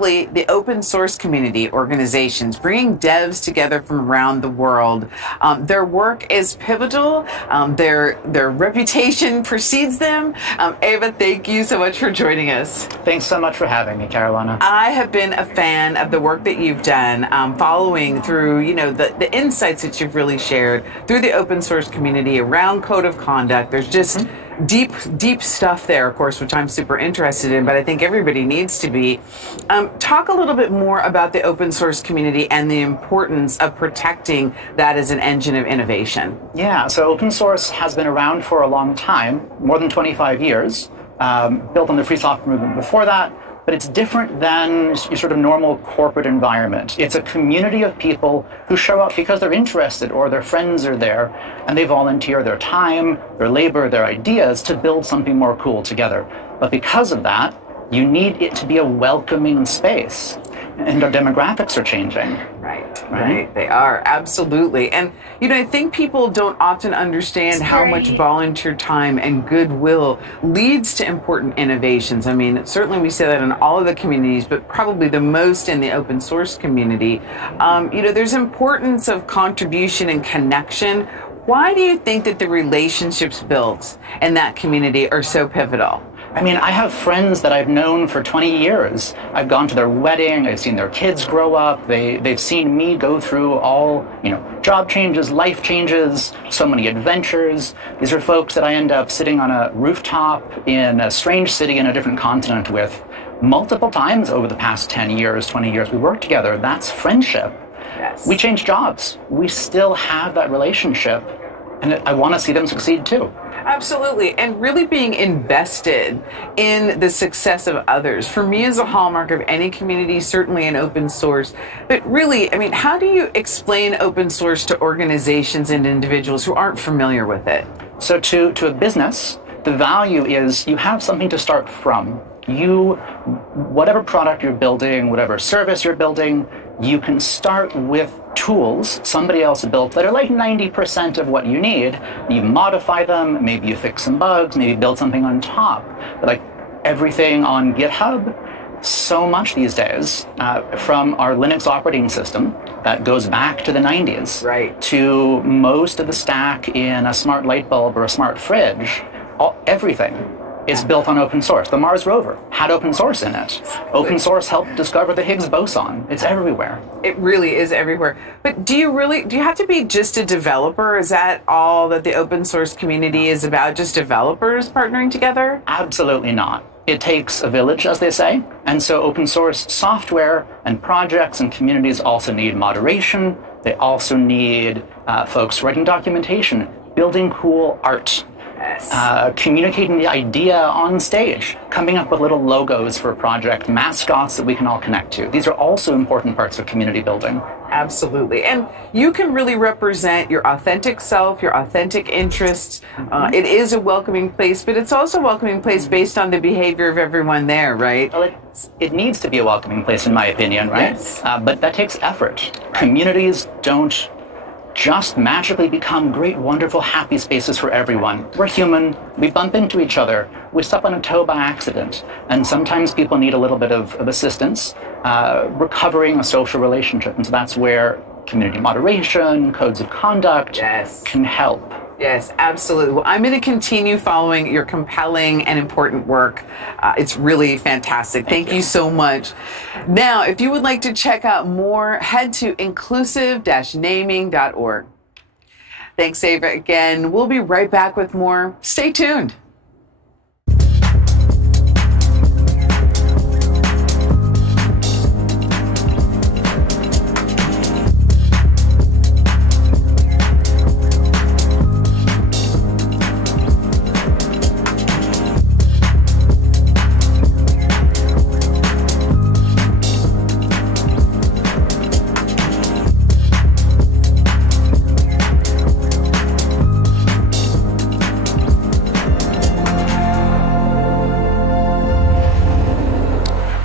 specifically the open source community organizations, bringing devs together from around the world. Their work is pivotal. Their reputation precedes them. Eva, thank you so much for joining us. Thanks so much for having me, Carolina. I have been a fan of the work that you've done, following through, the insights that you've really shared through the open source community around code of conduct. There's just deep stuff there, of course, which I'm super interested in, but I think everybody needs to be. Talk a little bit more about the open source community and the importance of protecting that as an engine of innovation. Yeah, so open source has been around for a long time, more than 25 years, built on the free software movement before that. But it's different than your sort of normal corporate environment. It's a community of people who show up because they're interested or their friends are there, and they volunteer their time, their labor, their ideas to build something more cool together. But because of that, you need it to be a welcoming space. And our demographics are changing. Right. They are, absolutely. And, I think people don't often understand how much volunteer time and goodwill leads to important innovations. I mean, certainly we say that in all of the communities, but probably the most in the open source community. There's importance of contribution and connection. Why do you think that the relationships built in that community are so pivotal? I mean, I have friends that I've known for 20 years. I've gone to their wedding, I've seen their kids grow up, they've seen me go through all, job changes, life changes, so many adventures. These are folks that I end up sitting on a rooftop in a strange city in a different continent with multiple times over the past 10 years, 20 years we worked together. That's friendship. Yes. We change jobs. We still have that relationship, and I want to see them succeed too. Absolutely. And really being invested in the success of others, for me, is a hallmark of any community, certainly in open source. But really, how do you explain open source to organizations and individuals who aren't familiar with it? So to a business, the value is you have something to start from. Whatever product you're building, whatever service you're building, you can start with tools somebody else built that are like 90% of what you need. You modify them, maybe you fix some bugs, maybe build something on top. But like everything on GitHub, so much these days, from our Linux operating system that goes back to the 90s, to most of the stack in a smart light bulb or a smart fridge, everything is built on open source. The Mars rover had open source in it. Open source helped discover the Higgs boson. It's everywhere. It really is everywhere. But do you have to be just a developer? Is that all that the open source community is about, just developers partnering together? Absolutely not. It takes a village, as they say. And so open source software and projects and communities also need moderation. They also need folks writing documentation, building cool art. Communicating the idea on stage, coming up with little logos for a project, mascots that we can all connect to. These are also important parts of community building. Absolutely. And you can really represent your authentic self, your authentic interests. It is a welcoming place, but it's also a welcoming place based on the behavior of everyone there, right? Well, it needs to be a welcoming place, in my opinion, right? Yes. But that takes effort. Communities don't just magically become great, wonderful, happy spaces for everyone. We're human. We bump into each other. We step on a toe by accident. And sometimes people need a little bit of assistance recovering a social relationship. And so that's where community moderation, codes of conduct can help. Yes, absolutely. Well, I'm going to continue following your compelling and important work. It's really fantastic. Thank you so much. Now, if you would like to check out more, head to inclusive-naming.org. Thanks, Ava, again. We'll be right back with more. Stay tuned.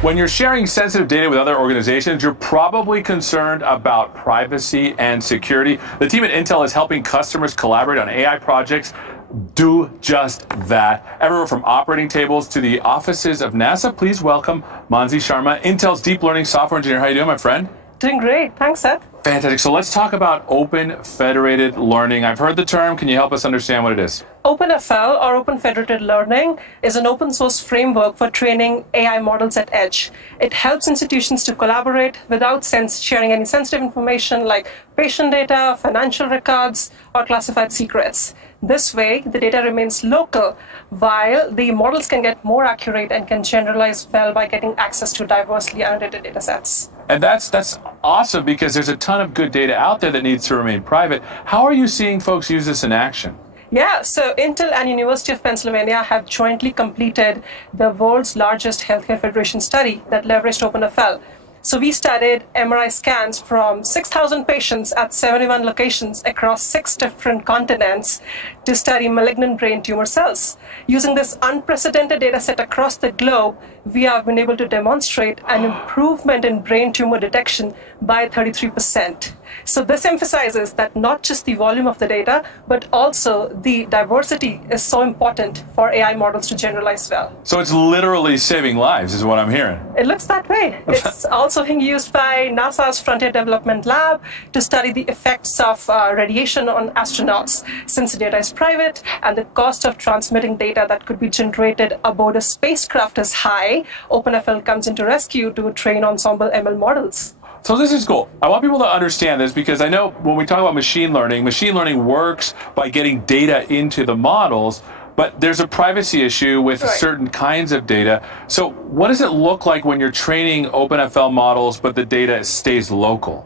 When you're sharing sensitive data with other organizations, you're probably concerned about privacy and security. The team at Intel is helping customers collaborate on AI projects do just that. Everywhere from operating tables to the offices of NASA. Please welcome Mansi Sharma, Intel's deep learning software engineer. How you doing, my friend? Doing great. Thanks, Seth. Fantastic. So let's talk about open federated learning. I've heard the term. Can you help us understand what it is? OpenFL, or Open Federated Learning, is an open source framework for training AI models at edge. It helps institutions to collaborate without sharing any sensitive information like patient data, financial records, or classified secrets. This way, the data remains local, while the models can get more accurate and can generalize well by getting access to diversely annotated data sets. And that's awesome because there's a ton of good data out there that needs to remain private. How are you seeing folks use this in action? Yeah, so Intel and University of Pennsylvania have jointly completed the world's largest healthcare federation study that leveraged OpenFL. So we studied MRI scans from 6,000 patients at 71 locations across 6 different continents to study malignant brain tumor cells. Using this unprecedented data set across the globe, we have been able to demonstrate an improvement in brain tumor detection by 33%. So this emphasizes that not just the volume of the data, but also the diversity is so important for AI models to generalize well. So it's literally saving lives is what I'm hearing. It looks that way. It's also being used by NASA's Frontier Development Lab to study the effects of radiation on astronauts. Since the data is private and the cost of transmitting data that could be generated aboard a spacecraft is high, OpenFL comes into rescue to train ensemble ML models. So this is cool. I want people to understand this because I know when we talk about machine learning works by getting data into the models, but there's a privacy issue with certain kinds of data. So what does it look like when you're training OpenFL models, but the data stays local?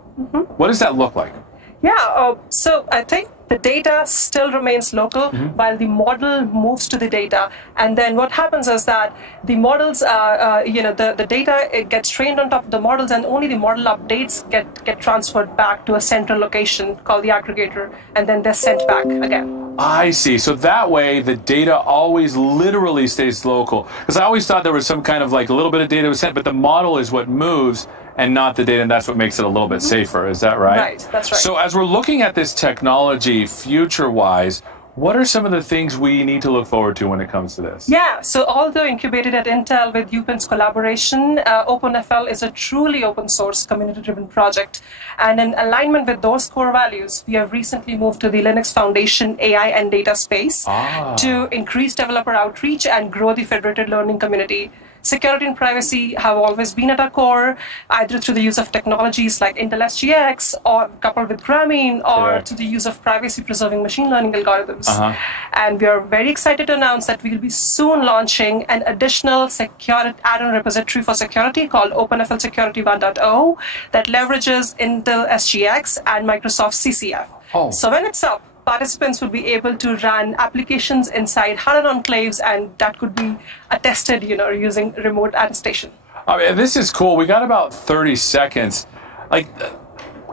What does that look like? Yeah, so I think the data still remains local while the model moves to the data. And then what happens is that the models, the data, it gets trained on top of the models, and only the model updates get transferred back to a central location called the aggregator, and then they're sent back again. I see. So that way the data always literally stays local. Because I always thought there was some kind of like a little bit of data was sent, but the model is what moves and not the data, and that's what makes it a little bit safer. Is that right? Right, that's right. So as we're looking at this technology future-wise, what are some of the things we need to look forward to when it comes to this? Yeah, so although incubated at Intel with UPenn's collaboration, OpenFL is a truly open source community-driven project. And in alignment with those core values, we have recently moved to the Linux Foundation AI and data space to increase developer outreach and grow the federated learning community. Security and privacy have always been at our core, either through the use of technologies like Intel SGX or coupled with Grameen, or to the use of privacy-preserving machine learning algorithms. And we are very excited to announce that we will be soon launching an additional security add-on repository for security called OpenFL Security 1.0 that leverages Intel SGX and Microsoft CCF. So when it's up, participants will be able to run applications inside hardened enclaves, and that could be attested, using remote attestation. This is cool. We got about 30 seconds. Like,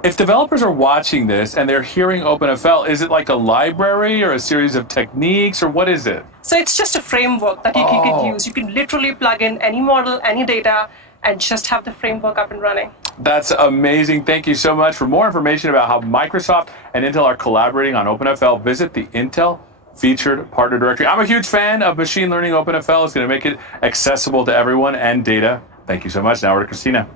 if developers are watching this and they're hearing OpenFL, is it like a library or a series of techniques, or what is it? So it's just a framework that you can use. You can literally plug in any model, any data, and just have the framework up and running. That's amazing. Thank you so much. For more information about how Microsoft and Intel are collaborating on OpenFL, visit the Intel Featured Partner Directory. I'm a huge fan of machine learning. OpenFL is going to make it accessible to everyone and data. Thank you so much. Now we're to Christina.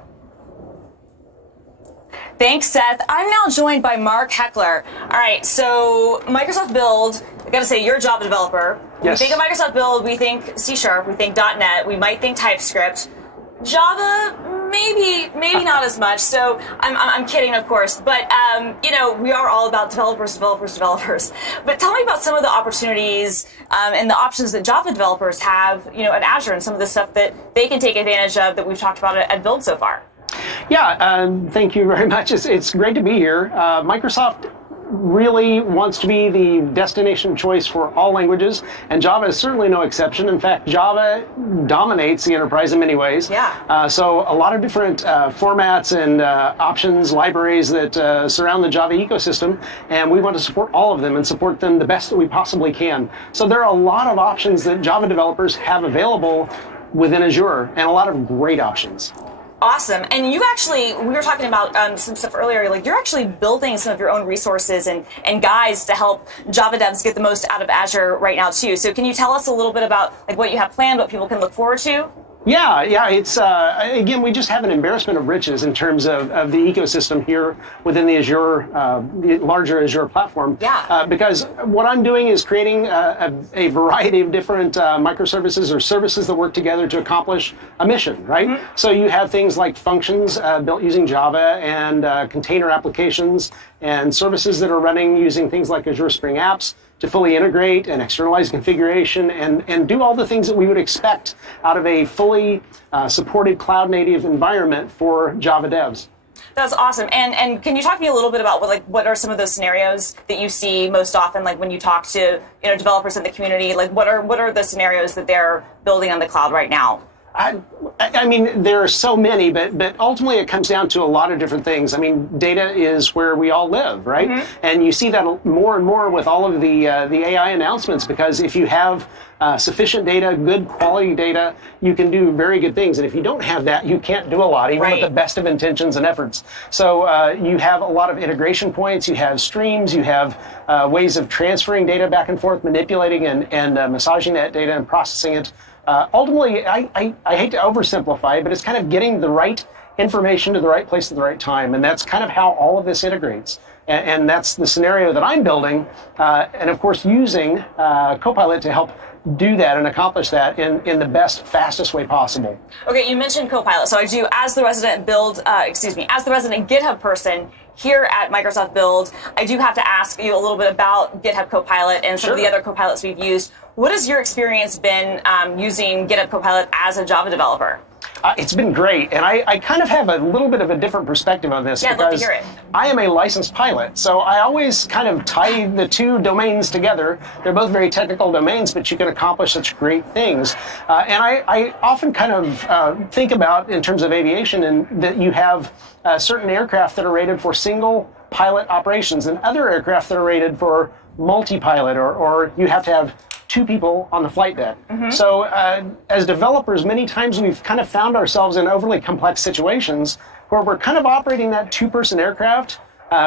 Thanks, Seth. I'm now joined by Mark Heckler. All right, so Microsoft Build, I gotta say, you're a Java developer. When we think of Microsoft Build, we think C#, we think .NET, we might think TypeScript. Java, maybe not as much. So I'm kidding, of course. But we are all about developers. But tell me about some of the opportunities and the options that Java developers have, at Azure, and some of the stuff that they can take advantage of that we've talked about at Build so far. Yeah, thank you very much. It's great to be here. Microsoft really wants to be the destination choice for all languages, and Java is certainly no exception. In fact, Java dominates the enterprise in many ways. Yeah. So a lot of different formats and options, libraries that surround the Java ecosystem, and we want to support all of them and support them the best that we possibly can. So there are a lot of options that Java developers have available within Azure, and a lot of great options. Awesome. And you actually, we were talking about some stuff earlier, like you're actually building some of your own resources and guides to help Java devs get the most out of Azure right now too. So can you tell us a little bit about like what you have planned, what people can look forward to? Yeah, it's, again, we just have an embarrassment of riches in terms of the ecosystem here within the Azure, the larger Azure platform. Yeah. Because what I'm doing is creating a variety of different microservices or services that work together to accomplish a mission, right? Mm-hmm. So you have things like functions built using Java and container applications and services that are running using things like Azure Spring Apps to fully integrate and externalize configuration and do all the things that we would expect out of a fully supported cloud-native environment for Java devs. That's awesome. And can you talk to me a little bit about what are some of those scenarios that you see most often, like when you talk to developers in the community? Like what are the scenarios that they're building on the cloud right now? I mean, there are so many, but ultimately it comes down to a lot of different things. I mean, data is where we all live, right? Mm-hmm. And you see that more and more with all of the AI announcements, because if you have sufficient data, good quality data, you can do very good things. And if you don't have that, you can't do a lot, even with the best of intentions and efforts. So you have a lot of integration points, you have streams, you have ways of transferring data back and forth, manipulating and massaging that data and processing it. Ultimately, I hate to oversimplify it, but it's kind of getting the right information to the right place at the right time. And that's kind of how all of this integrates. And that's the scenario that I'm building. And of course, using Copilot to help do that and accomplish that in the best, fastest way possible. Okay, you mentioned Copilot. So I do, as the resident as the resident GitHub person here at Microsoft Build, I do have to ask you a little bit about GitHub Copilot and some of the other Copilots we've used. What has your experience been using GitHub Copilot as a Java developer? It's been great, and I kind of have a little bit of a different perspective on this, because I'd love to hear it. I am a licensed pilot, so I always kind of tie the two domains together. They're both very technical domains, but you can accomplish such great things. And I often kind of think about, in terms of aviation, and that you have certain aircraft that are rated for single pilot operations and other aircraft that are rated for multi-pilot, or you have to have two people on the flight deck. Mm-hmm. So as developers, many times we've kind of found ourselves in overly complex situations where we're kind of operating that two-person aircraft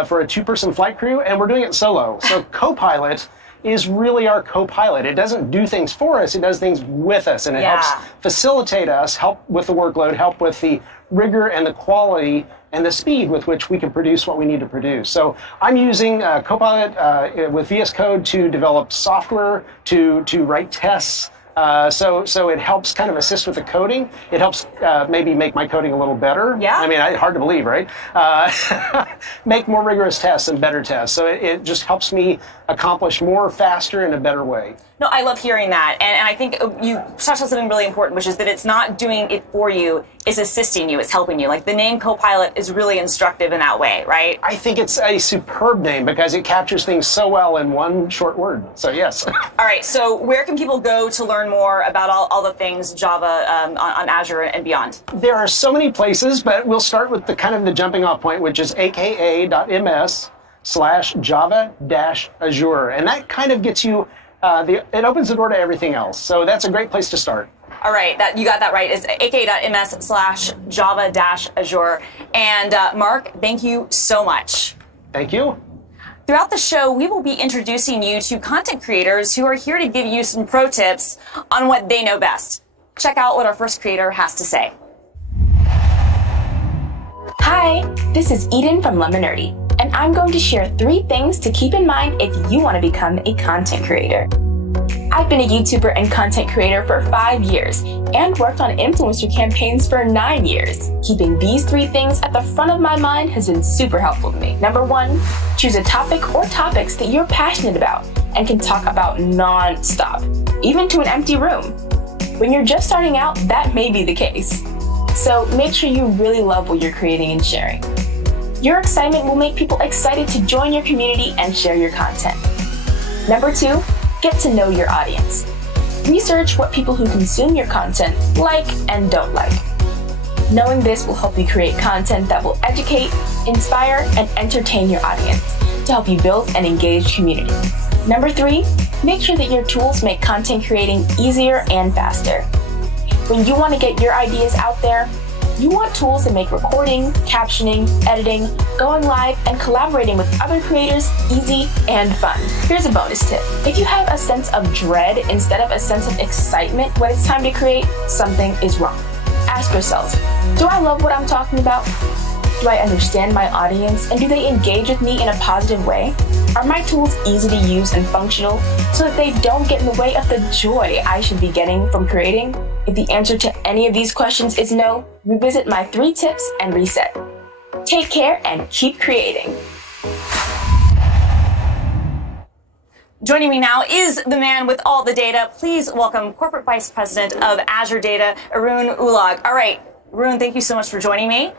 for a two-person flight crew, and we're doing it solo. So Copilot is really our co-pilot. It doesn't do things for us, it does things with us, and it helps facilitate us, help with the workload, help with the rigor and the quality and the speed with which we can produce what we need to produce. So I'm using Copilot with VS Code to develop software, to write tests. So it helps kind of assist with the coding. It helps maybe make my coding a little better. Yeah. I mean, hard to believe, right? Make more rigorous tests and better tests. So it just helps me accomplish more faster in a better way. No, I love hearing that. And I think you touched on something really important, which is that it's not doing it for you, it's assisting you, it's helping you. Like the name Copilot is really instructive in that way, right? I think it's a superb name because it captures things so well in one short word. So yes. All right, so where can people go to learn more about all the things Java on Azure and beyond? There are so many places, but we'll start with the kind of the jumping off point, which is aka.ms/Java-Azure. And that kind of gets you, it opens the door to everything else. So that's a great place to start. All right, you got that right. It's aka.ms/Java-Azure. And Mark, thank you so much. Thank you. Throughout the show, we will be introducing you to content creators who are here to give you some pro tips on what they know best. Check out what our first creator has to say. Hi, this is Eden from Lemon Nerdy, and I'm going to share 3 things to keep in mind if you want to become a content creator. I've been a YouTuber and content creator for 5 years and worked on influencer campaigns for 9 years. Keeping these 3 things at the front of my mind has been super helpful to me. Number 1, choose a topic or topics that you're passionate about and can talk about non-stop, even to an empty room. When you're just starting out, that may be the case. So make sure you really love what you're creating and sharing. Your excitement will make people excited to join your community and share your content. Number 2, get to know your audience. Research what people who consume your content like and don't like. Knowing this will help you create content that will educate, inspire, and entertain your audience to help you build an engaged community. Number 3, make sure that your tools make content creating easier and faster. When you want to get your ideas out there, You want tools that make recording, captioning, editing, going live, and collaborating with other creators easy and fun. Here's a bonus tip. If you have a sense of dread instead of a sense of excitement when it's time to create, something is wrong. Ask yourselves, do I love what I'm talking about? Do I understand my audience, and do they engage with me in a positive way? Are my tools easy to use and functional so that they don't get in the way of the joy I should be getting from creating? If the answer to any of these questions is no, revisit my 3 tips and reset. Take care and keep creating. Joining me now is the man with all the data. Please welcome Corporate Vice President of Azure Data, Arun Ulag. All right, Arun, thank you so much for joining me.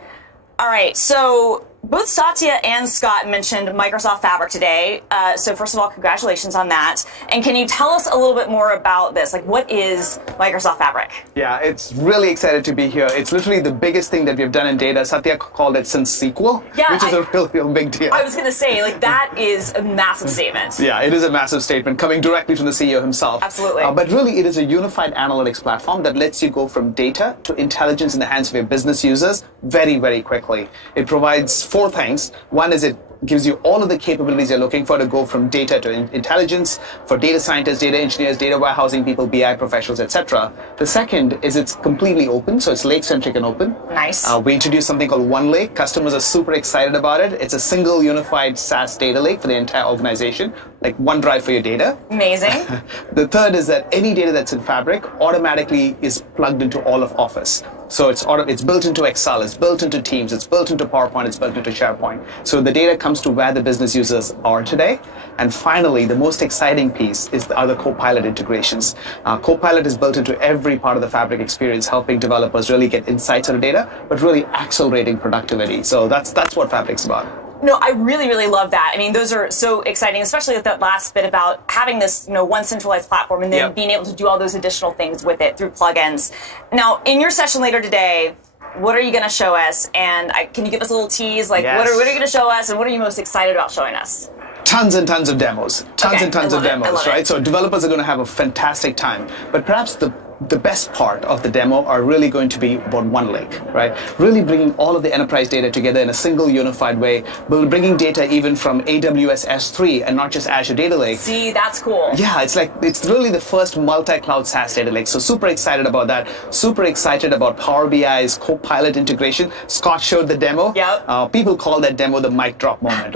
All right, so both Satya and Scott mentioned Microsoft Fabric today. So first of all, congratulations on that. And can you tell us a little bit more about this? Like, what is Microsoft Fabric? Yeah, it's really excited to be here. It's literally the biggest thing that we've done in data. Satya called it since SQL, which is a real big deal. I was going to say, like, that is a massive statement. Yeah, it is a massive statement coming directly from the CEO himself. Absolutely. But really, it is a unified analytics platform that lets you go from data to intelligence in the hands of your business users very, very quickly. It provides 4 things. One is it gives you all of the capabilities you're looking for to go from data to intelligence for data scientists, data engineers, data warehousing people, BI professionals, etc. The second is it's completely open, so it's lake-centric and open. Nice. We introduced something called OneLake. Customers are super excited about it. It's a single unified SaaS data lake for the entire organization, like OneDrive for your data. Amazing. The third is that any data that's in Fabric automatically is plugged into all of Office. So it's built into Excel, it's built into Teams, it's built into PowerPoint, it's built into SharePoint. So the data comes to where the business users are today. And finally, the most exciting piece are the Copilot integrations. Copilot is built into every part of the Fabric experience, helping developers really get insights on the data, but really accelerating productivity. So that's what Fabric's about. No, I really, really love that. I mean, those are so exciting, especially with that last bit about having this, one centralized platform and then being able to do all those additional things with it through plugins. Now, in your session later today, what are you going to show us? And can you give us a little tease? Like, what are you going to show us, and what are you most excited about showing us? Tons and tons of demos. Tons and tons of demos, right? So developers are going to have a fantastic time. But perhaps the best part of the demo are really going to be about OneLake, right? Really bringing all of the enterprise data together in a single unified way, bringing data even from AWS S3 and not just Azure Data Lake. See, that's cool. Yeah, it's really the first multi-cloud SaaS data lake. So super excited about that. Super excited about Power BI's Copilot integration. Scott showed the demo. Yep. People call that demo the mic drop moment.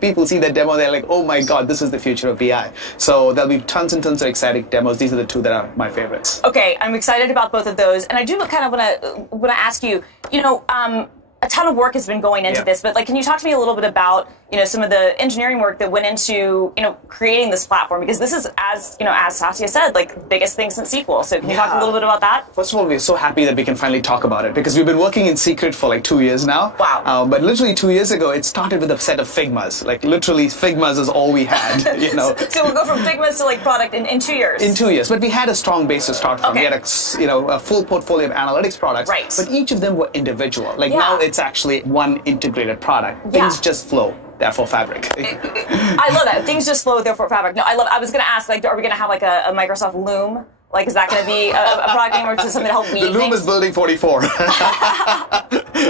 People see that demo, they're like, oh my God, this is the future of BI. So there'll be tons and tons of exciting demos. These are the 2 that are my favorites. Okay, I'm excited about both of those, and I do kind of want to ask you. A ton of work has been going into this, but can you talk to me a little bit about some of the engineering work that went into creating this platform? Because this is, as Satya said, the biggest thing since SQL. So can you talk a little bit about that? First of all, we're so happy that we can finally talk about it because we've been working in secret for 2 years now. Wow. But literally 2 years ago, it started with a set of Figmas. Literally, Figmas is all we had. So we'll go from Figmas to product in 2 years. In 2 years, but we had a strong base to start from. Okay. We had a full portfolio of analytics products. Right. But each of them were individual. Now it's actually one integrated product. Things just flow. Therefore, Fabric. I love that. Things just flow, therefore, Fabric. No, I was going to ask, are we going to have a Microsoft Loom? Is that going to be a product name, or is it something to help weave The Loom things? is building 44.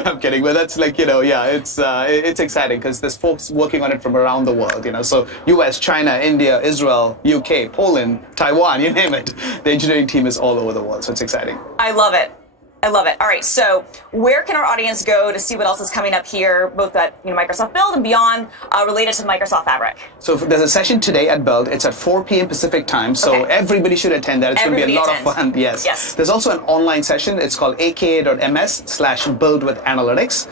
I'm kidding, but that's it's exciting because there's folks working on it from around the world. So US, China, India, Israel, UK, Poland, Taiwan, you name it. The engineering team is all over the world, so it's exciting. I love it. I love it. All right, so where can our audience go to see what else is coming up here, both at Microsoft Build and beyond, related to Microsoft Fabric? So there's a session today at Build. It's at 4 p.m. Pacific time, so everybody should attend that. It's going to be a lot of fun. Yes. There's also an online session. It's called aka.ms/build with analytics.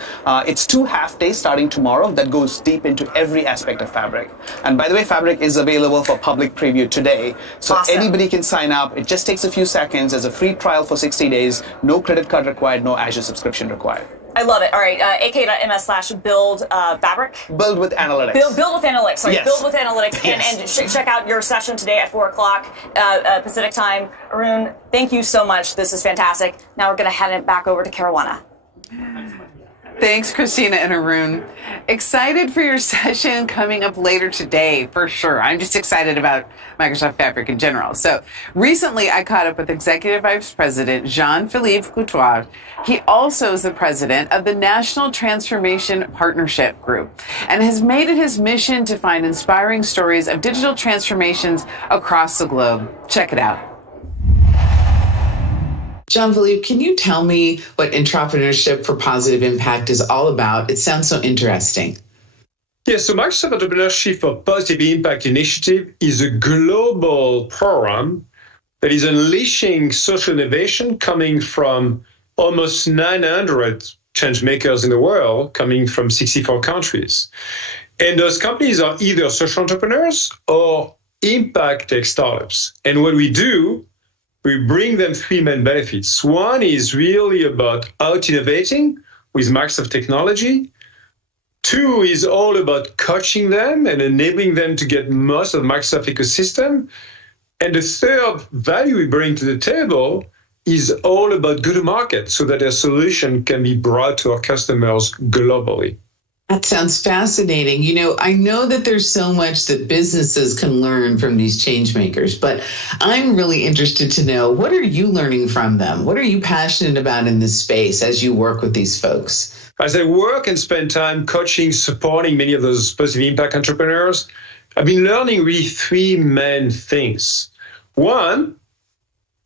It's 2 half days starting tomorrow that goes deep into every aspect of Fabric. And by the way, Fabric is available for public preview today. So anybody can sign up. It just takes a few seconds. There's a free trial for 60 days. No credit card required, no Azure subscription required. I love it. All right, aka.ms/build Fabric. Build with analytics. Build with analytics. Sorry, Yes. Build with analytics. Yes. And check out your session today at 4 o'clock Pacific time. Arun, thank you so much. This is fantastic. Now we're going to head it back over to Caruana. Thanks, Christina and Arun. Excited for your session coming up later today, for sure. I'm just excited about Microsoft Fabric in general. So recently I caught up with Executive Vice President Jean-Philippe Guthrie. He also is the president of the National Transformation Partnership Group and has made it his mission to find inspiring stories of digital transformations across the globe. Check it out. Jean-Philippe, can you tell me what Entrepreneurship for Positive Impact is all about? It sounds so interesting. Yes, so Microsoft Entrepreneurship for Positive Impact Initiative is a global program that is unleashing social innovation coming from almost 900 changemakers in the world, coming from 64 countries. And those companies are either social entrepreneurs or impact tech startups. And what we do, we bring them three main benefits. One is really about out-innovating with Microsoft technology. Two is all about coaching them and enabling them to get most of the Microsoft ecosystem. And the third value we bring to the table is all about go-to-market so that their solution can be brought to our customers globally. That sounds fascinating. You know, I know that there's so much that businesses can learn from these change makers, but I'm really interested to know, what are you learning from them? What are you passionate about in this space as you work with these folks? As I work and spend time coaching, supporting many of those positive impact entrepreneurs, I've been learning really three main things. One,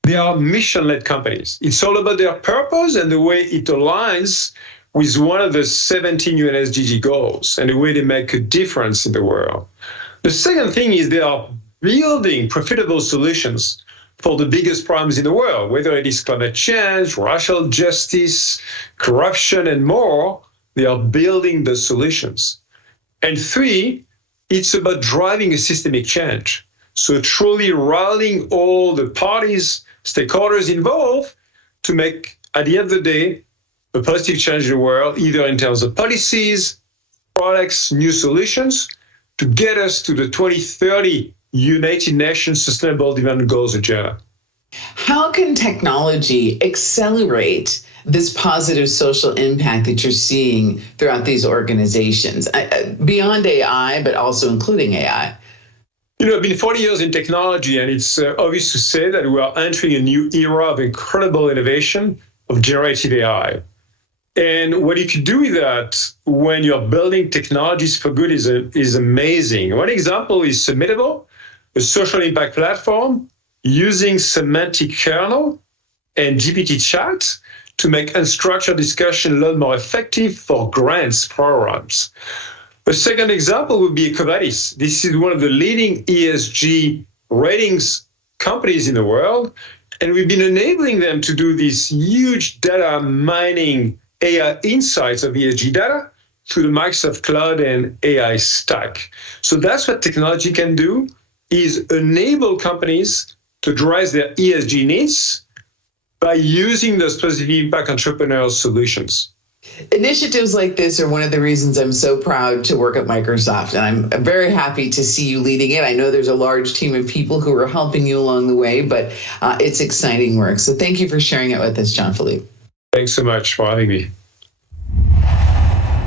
they are mission-led companies. It's all about their purpose and the way it aligns with one of the 17 UN SDG goals and the way they make a difference in the world. The second thing is they are building profitable solutions for the biggest problems in the world, whether it is climate change, racial justice, corruption, and more. They are building the solutions. And three, it's about driving a systemic change. So truly rallying all the parties, stakeholders involved to make, at the end of the day, a positive change in the world, either in terms of policies, products, new solutions, to get us to the 2030 United Nations Sustainable Development Goals agenda. How can technology accelerate this positive social impact that you're seeing throughout these organizations, beyond AI, but also including AI? You know, I've been 40 years in technology, and it's obvious to say that we are entering a new era of incredible innovation of generative AI. And what you can do with that when you're building technologies for good is amazing. One example is Submittable, a social impact platform using semantic kernel and GPT chat to make unstructured discussion a lot more effective for grants programs. A second example would be EcoVadis. This is one of the leading ESG ratings companies in the world, and we've been enabling them to do this huge data mining AI insights of ESG data through the Microsoft Cloud and AI stack. So that's what technology can do, is enable companies to drive their ESG needs by using those positive impact entrepreneurial solutions. Initiatives like this are one of the reasons I'm so proud to work at Microsoft, and I'm very happy to see you leading it. I know there's a large team of people who are helping you along the way, but it's exciting work. So thank you for sharing it with us, Jean-Philippe. Thanks so much for having me.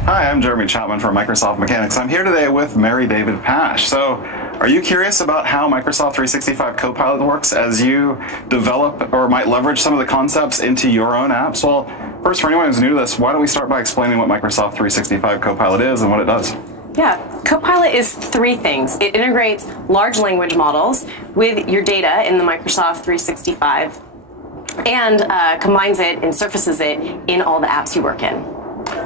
Hi, I'm Jeremy Chapman from Microsoft Mechanics. I'm here today with Mary David Pash. So, are you curious about how Microsoft 365 Copilot works as you develop or might leverage some of the concepts into your own apps? Well, first, for anyone who's new to this, why don't we start by explaining what Microsoft 365 Copilot is and what it does? Yeah, Copilot is three things. It integrates large language models with your data in the Microsoft 365 and combines it and surfaces it in all the apps you work in.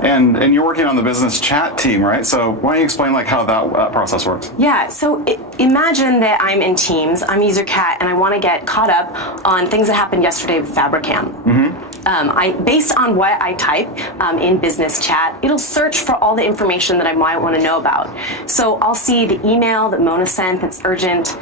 And you're working on the business chat team, right? So why don't you explain how that process works? Yeah, so imagine that I'm in Teams, I'm user cat, and I want to get caught up on things that happened yesterday with Fabricam. Based on what I type in business chat, it'll search for all the information that I might want to know about. So I'll see the email that Mona sent that's urgent,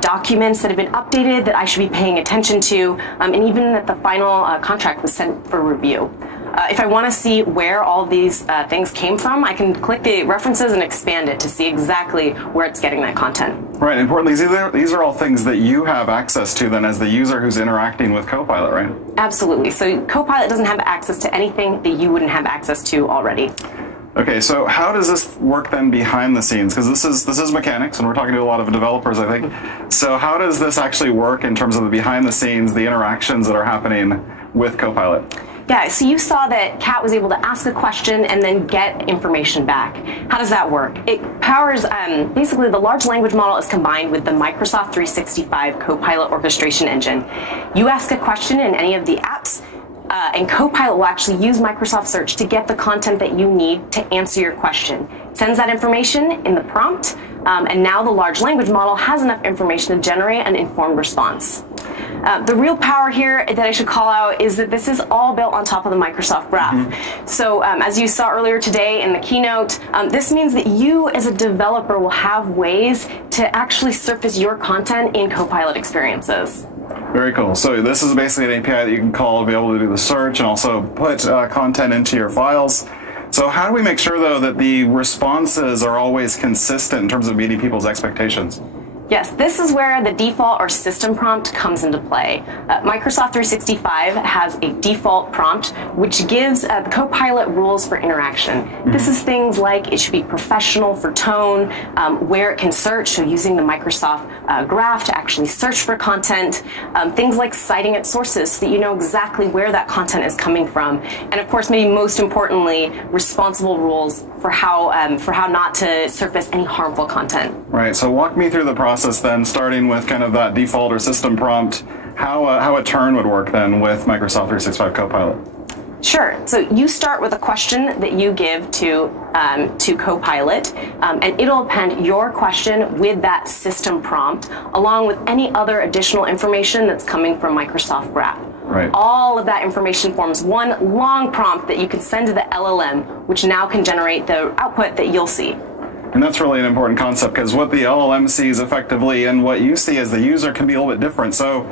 documents that have been updated that I should be paying attention to, and even that the final contract was sent for review. If I want to see where all of these things came from, I can click the references and expand it to see exactly where it's getting that content. Right. Importantly, these are all things that you have access to then as the user who's interacting with Copilot, right? Absolutely. So Copilot doesn't have access to anything that you wouldn't have access to already. Okay, so how does this work then behind the scenes? Because this is mechanics, and we're talking to a lot of developers, I think. So how does this actually work in terms of the behind the scenes, the interactions that are happening with Copilot? Yeah, so you saw that Kat was able to ask a question and then get information back. How does that work? It powers, basically the large language model is combined with the Microsoft 365 Copilot orchestration engine. You ask a question in any of the apps, and Copilot will actually use Microsoft Search to get the content that you need to answer your question. It sends that information in the prompt, and now the large language model has enough information to generate an informed response. The real power here that I should call out is that this is all built on top of the Microsoft Graph. Mm-hmm. So as you saw earlier today in the keynote, this means that you as a developer will have ways to actually surface your content in Copilot experiences. Very cool. So this is basically an API that you can call to be able to do the search and also put content into your files. So how do we make sure, though, that the responses are always consistent in terms of meeting people's expectations? Yes, this is where the default or system prompt comes into play. Microsoft 365 has a default prompt which gives Copilot rules for interaction. Mm-hmm. This is things like it should be professional for tone, where it can search, so using the Microsoft Graph to actually search for content, things like citing its sources so that you know exactly where that content is coming from, and of course, maybe most importantly, responsible rules for how not to surface any harmful content. Right, so walk me through the process then, starting with kind of that default or system prompt, how a turn would work then with Microsoft 365 Copilot. Sure. So you start with a question that you give to Copilot, and it'll append your question with that system prompt, along with any other additional information that's coming from Microsoft Graph. Right. All of that information forms one long prompt that you can send to the LLM, which now can generate the output that you'll see. And that's really an important concept, because what the LLM sees effectively and what you see as the user can be a little bit different. So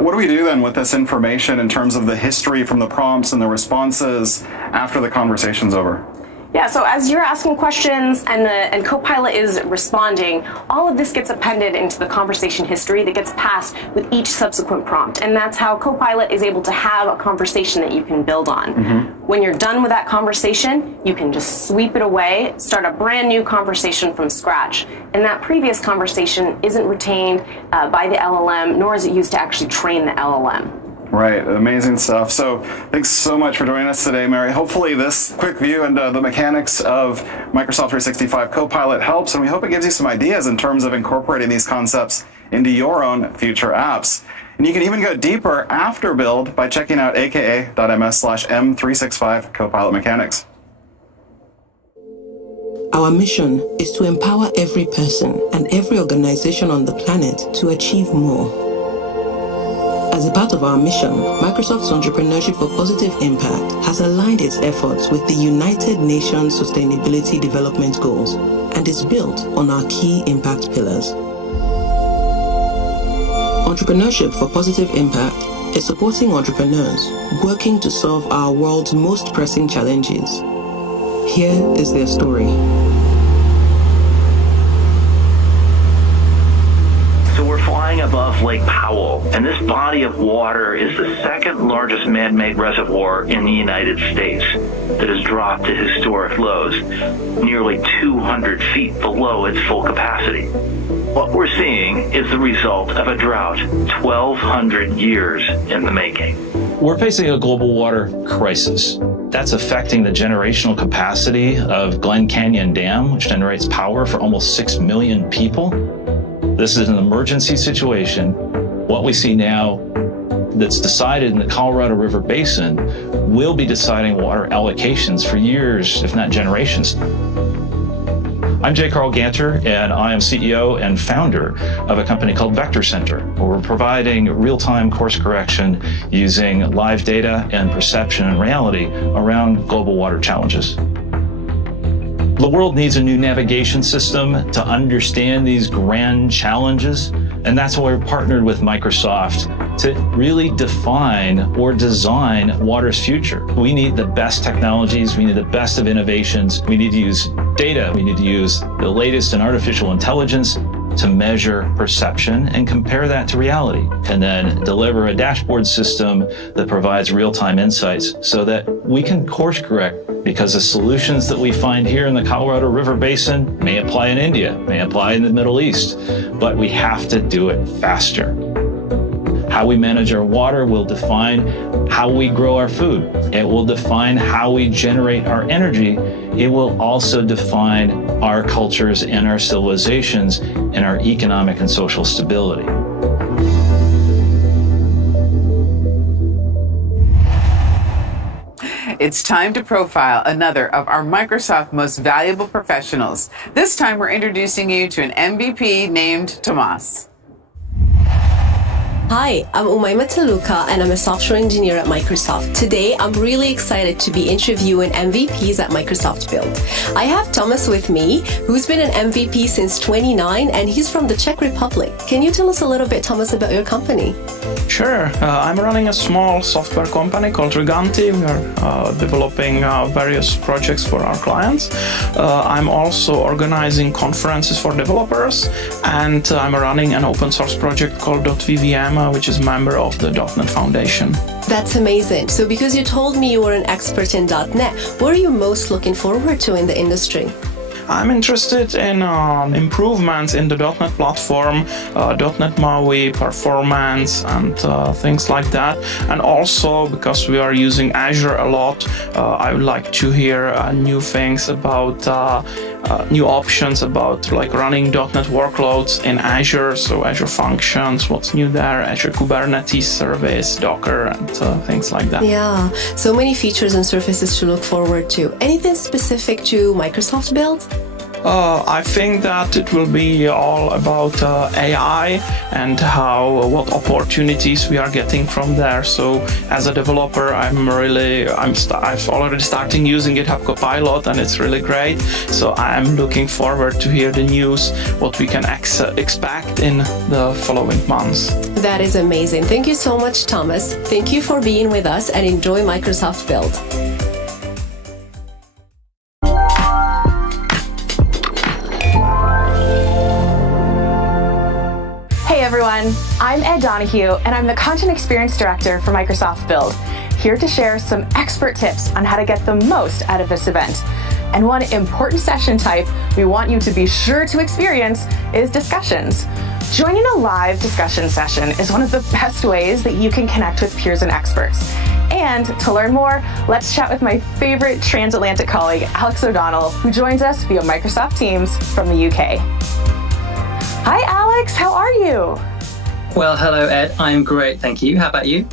what do we do then with this information in terms of the history from the prompts and the responses after the conversation's over? Yeah, so as you're asking questions and Copilot is responding, all of this gets appended into the conversation history that gets passed with each subsequent prompt. And that's how Copilot is able to have a conversation that you can build on. Mm-hmm. When you're done with that conversation, you can just sweep it away, start a brand new conversation from scratch. And that previous conversation isn't retained by the LLM, nor is it used to actually train the LLM. Right, amazing stuff. So thanks so much for joining us today, Mary. Hopefully this quick view into the mechanics of Microsoft 365 Copilot helps, and we hope it gives you some ideas in terms of incorporating these concepts into your own future apps. And you can even go deeper after build by checking out aka.ms/m365 Copilot Mechanics. Our mission is to empower every person and every organization on the planet to achieve more. As a part of our mission, Microsoft's Entrepreneurship for Positive Impact has aligned its efforts with the United Nations Sustainability Development Goals and is built on our key impact pillars. Entrepreneurship for Positive Impact is supporting entrepreneurs working to solve our world's most pressing challenges. Here is their story. So we're flying above Lake Powell, and this body of water is the second largest man-made reservoir in the United States that has dropped to historic lows, nearly 200 feet below its full capacity. What we're seeing is the result of a drought 1,200 years in the making. We're facing a global water crisis. That's affecting the generational capacity of Glen Canyon Dam, which generates power for almost 6 million people. This is an emergency situation. What we see now that's decided in the Colorado River Basin will be deciding water allocations for years, if not generations. I'm J. Carl Ganter, and I am CEO and founder of a company called Vector Center, where we're providing real-time course correction using live data and perception and reality around global water challenges. The world needs a new navigation system to understand these grand challenges, and that's why we're partnered with Microsoft to really define or design water's future. We need the best technologies, we need the best of innovations, we need to use data, we need to use the latest in artificial intelligence to measure perception and compare that to reality, and then deliver a dashboard system that provides real-time insights so that we can course correct, because the solutions that we find here in the Colorado River Basin may apply in India, may apply in the Middle East, but we have to do it faster. How we manage our water will define how we grow our food. It will define how we generate our energy. It will also define our cultures and our civilizations and our economic and social stability. It's time to profile another of our Microsoft most valuable professionals. This time we're introducing you to an MVP named Tomas. Hi, I'm Umayma Taluka and I'm a software engineer at Microsoft. Today, I'm really excited to be interviewing MVPs at Microsoft Build. I have Thomas with me, who's been an MVP since 2009, and he's from the Czech Republic. Can you tell us a little bit, Thomas, about your company? Sure. I'm running a small software company called Riganti. We are developing various projects for our clients. I'm also organizing conferences for developers, and I'm running an open source project called .vvm, which is a member of the .NET Foundation. That's amazing. So because you told me you were an expert in .NET, what are you most looking forward to in the industry? I'm interested in improvements in the .NET platform, .NET MAUI, performance, and things like that. And also, because we are using Azure a lot, I would like to hear new things about new options about like running .NET workloads in Azure, so Azure Functions, what's new there, Azure Kubernetes Service, Docker, and things like that. Yeah, so many features and services to look forward to. Anything specific to Microsoft Build? I think that it will be all about AI and what opportunities we are getting from there. So as a developer, I'm already starting using GitHub Copilot, and it's really great. So I'm looking forward to hear the news, what we can expect in the following months. That is amazing. Thank you so much, Thomas. Thank you for being with us, and enjoy Microsoft Build. Hey everyone, I'm Ed Donahue, and I'm the Content Experience Director for Microsoft Build, here to share some expert tips on how to get the most out of this event. And one important session type we want you to be sure to experience is discussions. Joining a live discussion session is one of the best ways that you can connect with peers and experts. And to learn more, let's chat with my favorite transatlantic colleague, Alex O'Donnell, who joins us via Microsoft Teams from the UK. Hi, Alex. How are you? Well, hello, Ed. I'm great, thank you. How about you?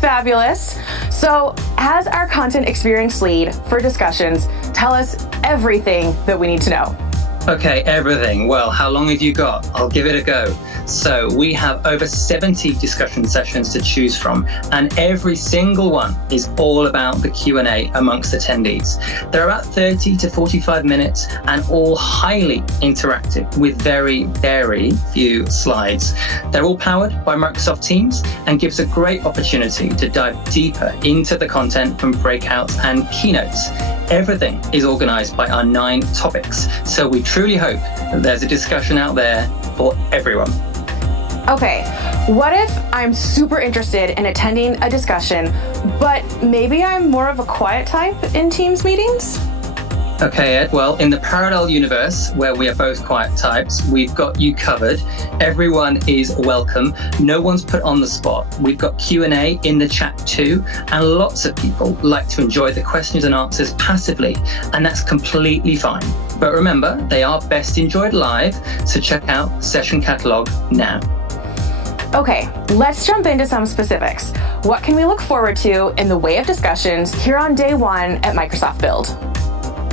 Fabulous. So, as our content experience lead for discussions, tell us everything that we need to know. Okay, everything. Well, how long have you got? I'll give it a go. So we have over 70 discussion sessions to choose from, and every single one is all about the Q&A amongst attendees. They're about 30 to 45 minutes and all highly interactive with very, very few slides. They're all powered by Microsoft Teams and gives a great opportunity to dive deeper into the content from breakouts and keynotes. Everything is organized by our 9 topics, so we truly hope that there's a discussion out there for everyone. Okay, what if I'm super interested in attending a discussion, but maybe I'm more of a quiet type in Teams meetings? Okay, Ed, well, in the parallel universe where we are both quiet types, we've got you covered. Everyone is welcome. No one's put on the spot. We've got Q&A in the chat too, and lots of people like to enjoy the questions and answers passively, and that's completely fine. But remember, they are best enjoyed live, so check out Session Catalog now. Okay, let's jump into some specifics. What can we look forward to in the way of discussions here on day 1 at Microsoft Build?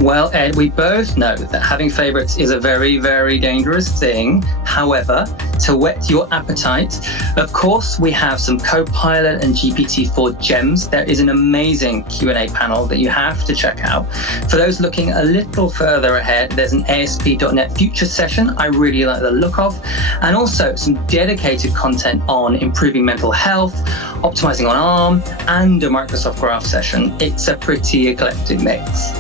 Well, Ed, we both know that having favorites is a very, very dangerous thing. However, to whet your appetite, of course, we have some Copilot and GPT-4 gems. There is an amazing Q&A panel that you have to check out. For those looking a little further ahead, there's an ASP.NET Future session I really like the look of, and also some dedicated content on improving mental health, optimizing on ARM, and a Microsoft Graph session. It's a pretty eclectic mix.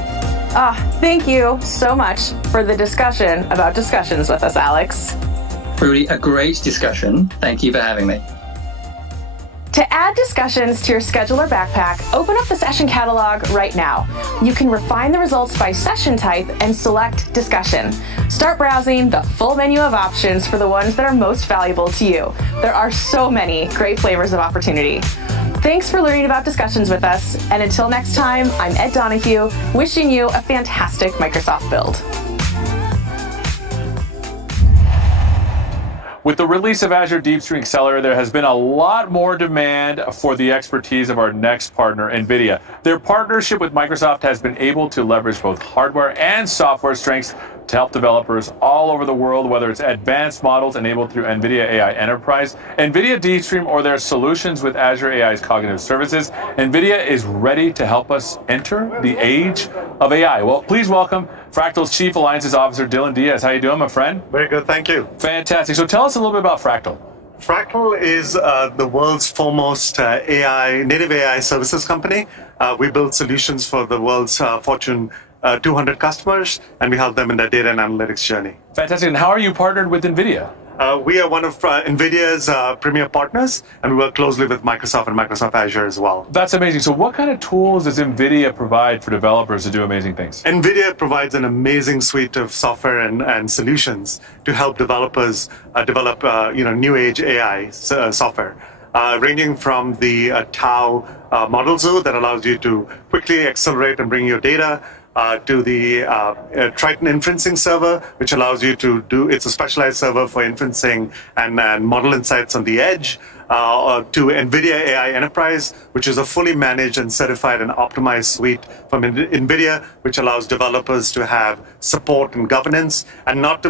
Thank you so much for the discussion about discussions with us, Alex. Really a great discussion. Thank you for having me. To add discussions to your scheduler backpack, open up the session catalog right now. You can refine the results by session type and select discussion. Start browsing the full menu of options for the ones that are most valuable to you. There are so many great flavors of opportunity. Thanks for learning about discussions with us, and until next time, I'm Ed Donahue, wishing you a fantastic Microsoft build. With the release of Azure DeepStream Accelerator, there has been a lot more demand for the expertise of our next partner, Nvidia. Their partnership with Microsoft has been able to leverage both hardware and software strengths to help developers all over the world, whether it's advanced models enabled through Nvidia AI Enterprise, Nvidia DeepStream, or their solutions with Azure AI's cognitive services. Nvidia is ready to help us enter the age of AI. Well, please welcome Fractal's Chief Alliances Officer, Dylan Diaz. How you doing, my friend? Very good, thank you. Fantastic. So tell us a little bit about Fractal. Fractal is the world's foremost native AI services company. We build solutions for the world's Fortune 200 customers, and we help them in their data and analytics journey. Fantastic. And how are you partnered with Nvidia? We are one of Nvidia's premier partners, and we work closely with Microsoft and Microsoft Azure as well. That's amazing. So what kind of tools does Nvidia provide for developers to do amazing things? Nvidia provides an amazing suite of software and solutions to help developers develop new age AI software. Ranging from the Tau model zoo that allows you to quickly accelerate and bring your data, to the Triton inferencing server, which allows you to it's a specialized server for inferencing and model insights on the edge, to Nvidia AI Enterprise, which is a fully managed and certified and optimized suite from Nvidia, which allows developers to have support and governance, and not to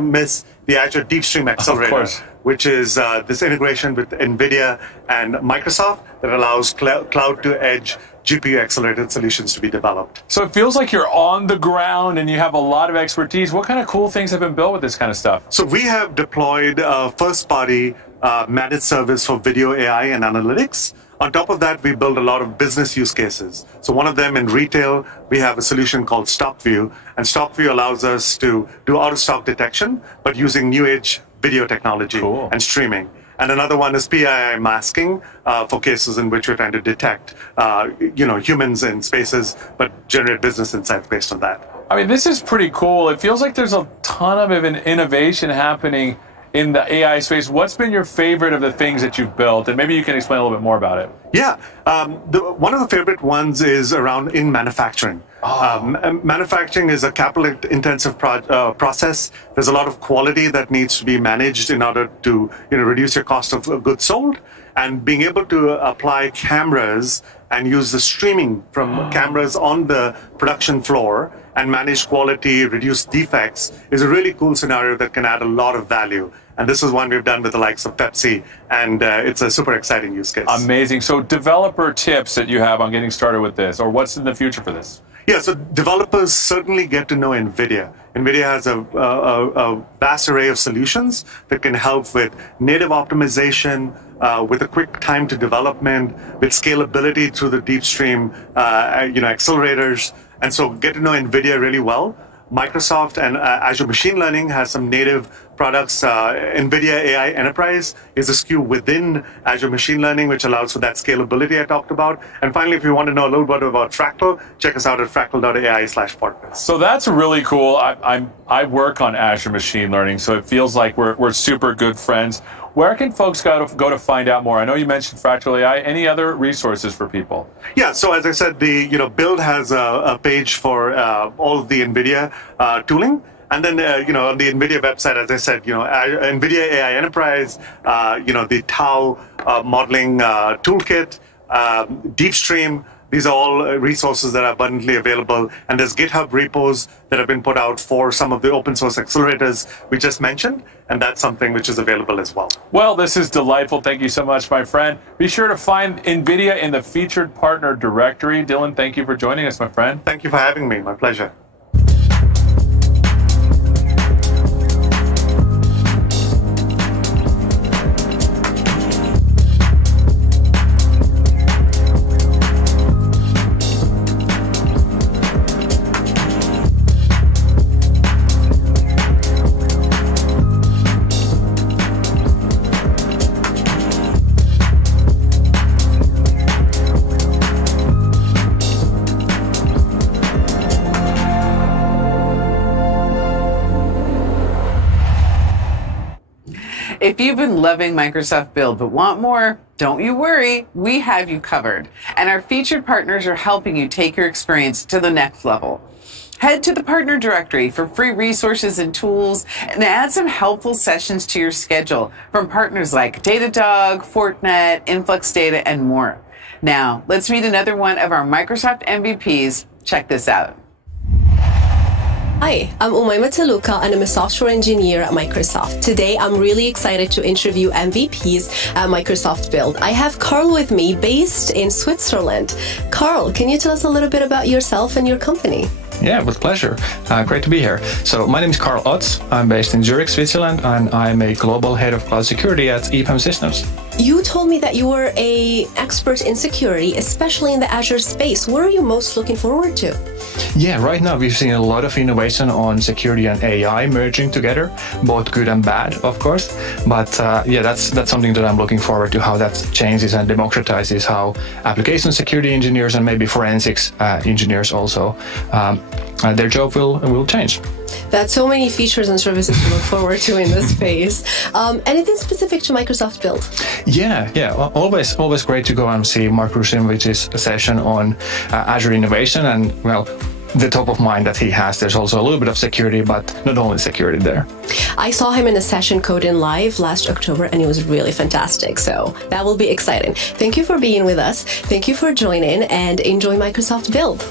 miss the Azure DeepStream Accelerator, which is this integration with Nvidia and Microsoft that allows cloud to edge GPU accelerated solutions to be developed. So it feels like you're on the ground and you have a lot of expertise. What kind of cool things have been built with this kind of stuff? So we have deployed a first-party managed service for video AI and analytics. On top of that, we build a lot of business use cases. So one of them in retail, we have a solution called StockView, and StockView allows us to do out-of-stock detection, but using new age video technology and streaming. And another one is PII masking for cases in which we're trying to detect, humans in spaces, but generate business insights based on that. I mean, this is pretty cool. It feels like there's a ton of innovation happening in the AI space. What's been your favorite of the things that you've built? And maybe you can explain a little bit more about it. Yeah, one of the favorite ones is around in manufacturing. Manufacturing is a capital-intensive process. There's a lot of quality that needs to be managed in order to reduce your cost of goods sold. And being able to apply cameras and use the streaming from cameras on the production floor and manage quality, reduce defects is a really cool scenario that can add a lot of value. And this is one we've done with the likes of Pepsi, and it's a super exciting use case. Amazing. So developer tips that you have on getting started with this, or what's in the future for this? Yeah, so developers certainly get to know Nvidia. Nvidia has a vast array of solutions that can help with native optimization, with a quick time to development, with scalability through the DeepStream accelerators. And so get to know Nvidia really well. Microsoft and Azure Machine Learning has some native products. Nvidia AI Enterprise is a SKU within Azure Machine Learning, which allows for that scalability I talked about. And finally, if you want to know a little bit about Fractal, check us out at fractal.ai/partners. So that's really cool. I work on Azure Machine Learning, so it feels like we're super good friends. Where can folks go to find out more? I know you mentioned Fractal AI. Any other resources for people? Yeah, so as I said, the Build has a page for all of the NVIDIA tooling. And then, on the NVIDIA website, as I said, NVIDIA AI Enterprise, the Tau modeling toolkit, DeepStream, These are all resources that are abundantly available. And there's GitHub repos that have been put out for some of the open source accelerators we just mentioned. And that's something which is available as well. Well, this is delightful. Thank you so much, my friend. Be sure to find Nvidia in the featured partner directory. Dylan, thank you for joining us, my friend. Thank you for having me. My pleasure. If you've been loving Microsoft Build but want more, don't you worry, we have you covered. And our featured partners are helping you take your experience to the next level. Head to the partner directory for free resources and tools and add some helpful sessions to your schedule from partners like Datadog, Fortinet, Influx Data, and more. Now, let's meet another one of our Microsoft MVPs. Check this out. Hi, I'm Umayma Taluka and I'm a software engineer at Microsoft. Today, I'm really excited to interview MVPs at Microsoft Build. I have Carl with me, based in Switzerland. Carl, can you tell us a little bit about yourself and your company? Yeah, with pleasure. Great to be here. So my name is Carl Otz. I'm based in Zurich, Switzerland, and I'm a global head of cloud security at EPAM Systems. You told me that you were an expert in security, especially in the Azure space. What are you most looking forward to? Yeah, right now we've seen a lot of innovation on security and AI merging together, both good and bad, of course. But yeah, that's something that I'm looking forward to, how that changes and democratizes how application security engineers and maybe forensics engineers also, their job will change. That's so many features and services to look forward to in this space. Anything specific to Microsoft Build? Yeah. Always great to go and see Mark Rusinovich's session on Azure innovation, and well, the top of mind that he has. There's also a little bit of security, but not only security there. I saw him in a session Code-In Live last October, and it was really fantastic. So that will be exciting. Thank you for being with us. Thank you for joining, and enjoy Microsoft Build.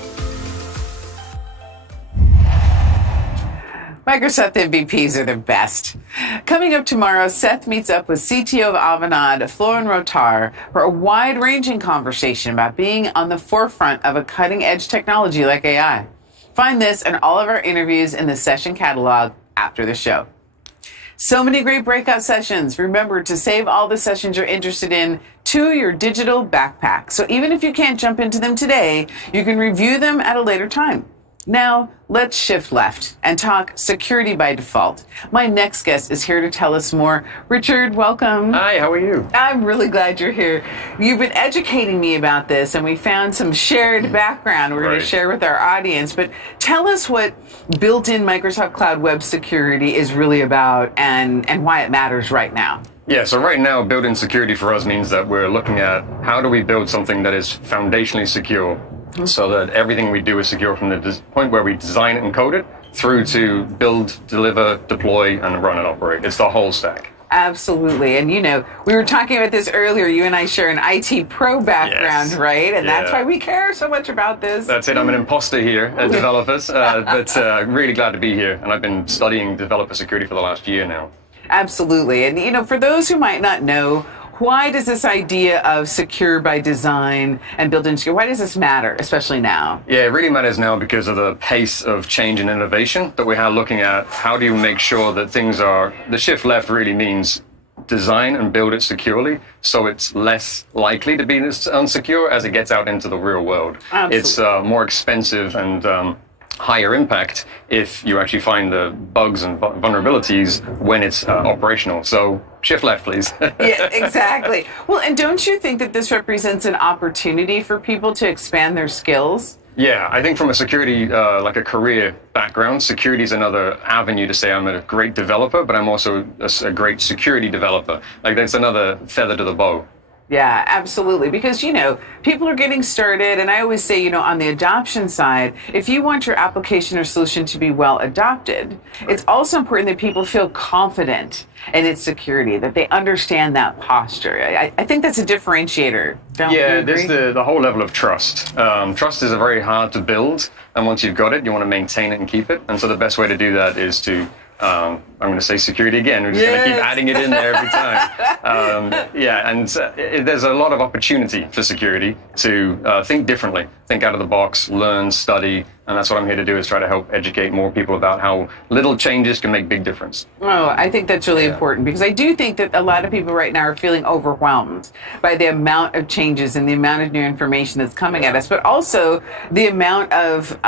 Microsoft MVPs are the best. Coming up tomorrow, Seth meets up with CTO of Avanade, Florian Rotar, for a wide-ranging conversation about being on the forefront of a cutting-edge technology like AI. Find this and all of our interviews in the session catalog after the show. So many great breakout sessions. Remember to save all the sessions you're interested in to your digital backpack. So even if you can't jump into them today, you can review them at a later time. Now, let's shift left and talk security by default. My next guest is here to tell us more. Richard, welcome. Hi, how are you? I'm really glad you're here. You've been educating me about this, and we found some shared background we're going to share with our audience. But tell us what built-in Microsoft Cloud Web Security is really about and why it matters right now. Yeah, so right now, built-in security for us means that we're looking at how do we build something that is foundationally secure, so that everything we do is secure from the point where we design it and code it through to build, deliver, deploy, and run and operate. It's the whole stack. Absolutely. And, you know, we were talking about this earlier. You and I share an IT pro background, right? And that's why we care so much about this. That's it. I'm an imposter here at developers, but really glad to be here. And I've been studying developer security for the last year now. Absolutely. And, you know, for those who might not know, why does this idea of secure by design and built-in secure, why does this matter, especially now? Yeah, it really matters now because of the pace of change and innovation that we're looking at. How do you make sure that things are, the shift left really means design and build it securely so it's less likely to be unsecure as it gets out into the real world. Absolutely. It's more expensive and higher impact if you actually find the bugs and vulnerabilities when it's operational. So shift left, please. Yeah, exactly. Well, and don't you think that this represents an opportunity for people to expand their skills? Yeah, I think from a security, like a career background, security is another avenue to say I'm a great developer, but I'm also a great security developer. Like that's another feather to the bow. Yeah, absolutely. Because, people are getting started. And I always say, on the adoption side, if you want your application or solution to be well adopted, it's also important that people feel confident in its security, that they understand that posture. I think that's a differentiator. Don't you agree? There's the whole level of trust. Trust is very hard to build. And once you've got it, you want to maintain it and keep it. And so the best way to do that is to I'm going to say security again. We're just going to keep adding it in there every time. There's a lot of opportunity for security to think differently, think out of the box, learn, study, and that's what I'm here to do, is try to help educate more people about how little changes can make big difference. Oh, I think that's really important, because I do think that a lot of people right now are feeling overwhelmed by the amount of changes and the amount of new information that's coming at us, but also the amount of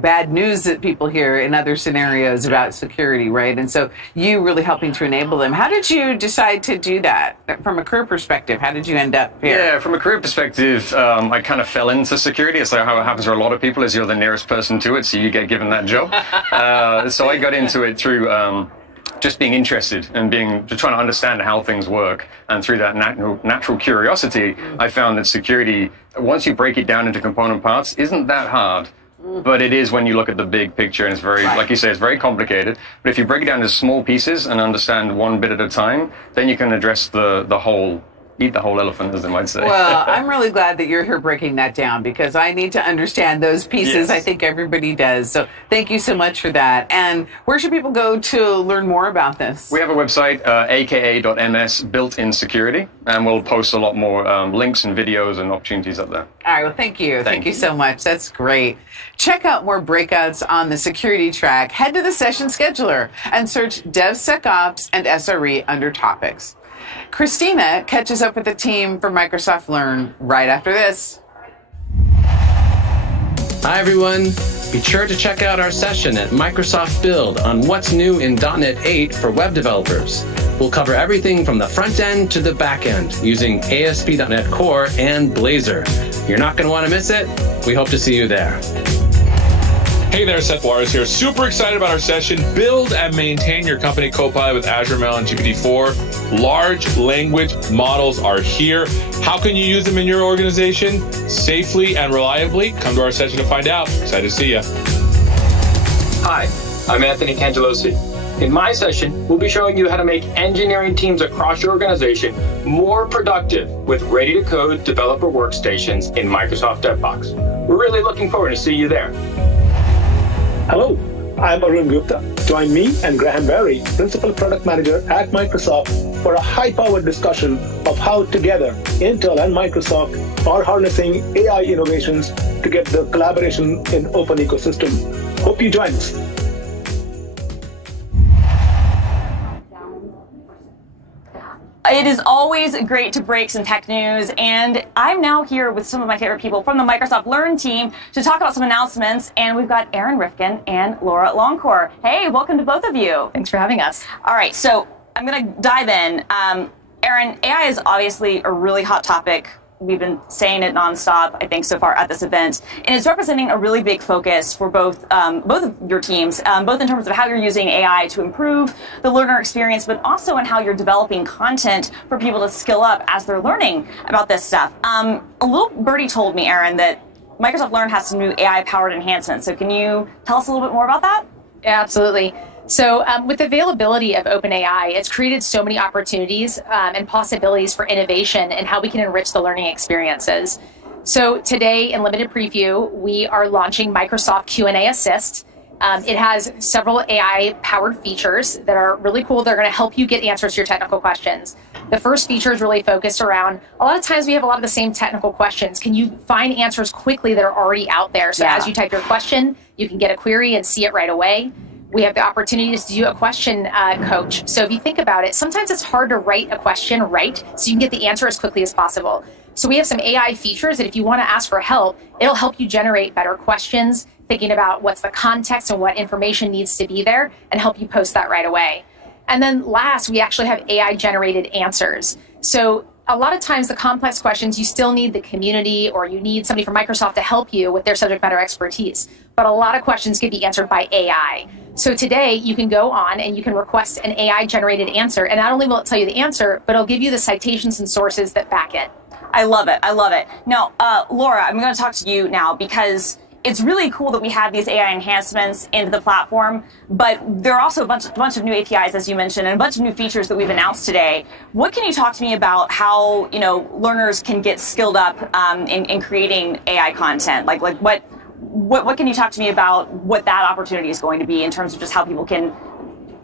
bad news that people hear in other scenarios about security, right? And so you really helping to enable them. How did you decide to do that from a career perspective? How did you end up here? Yeah, from a career perspective, I kind of fell into security. It's like how it happens for a lot of people, is you're the nearest person to it, so you get given that job. So I got into it through just being interested and trying to understand how things work. And through that natural curiosity, I found that security, once you break it down into component parts, isn't that hard. But it is when you look at the big picture, and it's very, like you say, it's very complicated. But if you break it down into small pieces and understand one bit at a time, then you can address the whole, eat the whole elephant, as they might say. Well, I'm really glad that you're here breaking that down, because I need to understand those pieces. Yes. I think everybody does. So thank you so much for that. And where should people go to learn more about this? We have a website, aka.ms, built in security, and we'll post a lot more links and videos and opportunities up there. All right, well, thank you. Thank you so much. That's great. Check out more breakouts on the security track. Head to the session scheduler and search DevSecOps and SRE under topics. Christina catches up with the team from Microsoft Learn right after this. Hi, everyone. Be sure to check out our session at Microsoft Build on what's new in .NET 8 for web developers. We'll cover everything from the front end to the back end using ASP.NET Core and Blazor. You're not going to want to miss it. We hope to see you there. Hey there, Seth Juarez here. Super excited about our session, Build and Maintain Your Company Copilot with Azure ML and GPT-4. Large language models are here. How can you use them in your organization safely and reliably? Come to our session to find out. Excited to see you. Hi, I'm Anthony Cangelosi. In my session, we'll be showing you how to make engineering teams across your organization more productive with ready-to-code developer workstations in Microsoft DevBox. We're really looking forward to seeing you there. Hello, I'm Arun Gupta. Join me and Graham Berry, Principal Product Manager at Microsoft, for a high-powered discussion of how together Intel and Microsoft are harnessing AI innovations to get the collaboration in open ecosystem. Hope you join us. It is always great to break some tech news, and I'm now here with some of my favorite people from the Microsoft Learn team to talk about some announcements, and we've got Erin Rifkin and Laura Longcore. Hey, welcome to both of you. Thanks for having us. All right, so I'm going to dive in. Erin, AI is obviously a really hot topic. We've been saying it nonstop, I think, so far at this event. And it's representing a really big focus for both of your teams, both in terms of how you're using AI to improve the learner experience, but also in how you're developing content for people to skill up as they're learning about this stuff. A little birdie told me, Erin, that Microsoft Learn has some new AI-powered enhancements. So can you tell us a little bit more about that? Yeah, absolutely. So with the availability of OpenAI, it's created so many opportunities and possibilities for innovation and how we can enrich the learning experiences. So today in limited preview, we are launching Microsoft Q&A Assist. It has several AI-powered features that are really cool. They're going to help you get answers to your technical questions. The first feature is really focused around, a lot of times we have a lot of the same technical questions. Can you find answers quickly that are already out there? So as you type your question, you can get a query and see it right away. We have the opportunity to do a question coach. So if you think about it, sometimes it's hard to write a question right, so you can get the answer as quickly as possible. So we have some AI features that if you want to ask for help, it'll help you generate better questions, thinking about what's the context and what information needs to be there, and help you post that right away. And then last, we actually have AI-generated answers. So a lot of times the complex questions, you still need the community or you need somebody from Microsoft to help you with their subject matter expertise. But a lot of questions can be answered by AI. So today you can go on and you can request an AI generated answer. And not only will it tell you the answer, but it'll give you the citations and sources that back it. I love it. I love it. Now, Laura, I'm going to talk to you now because it's really cool that we have these AI enhancements into the platform, but there are also a bunch of new APIs, as you mentioned, and a bunch of new features that we've announced today. What can you talk to me about how learners can get skilled up in creating AI content? Like what can you talk to me about what that opportunity is going to be in terms of just how people can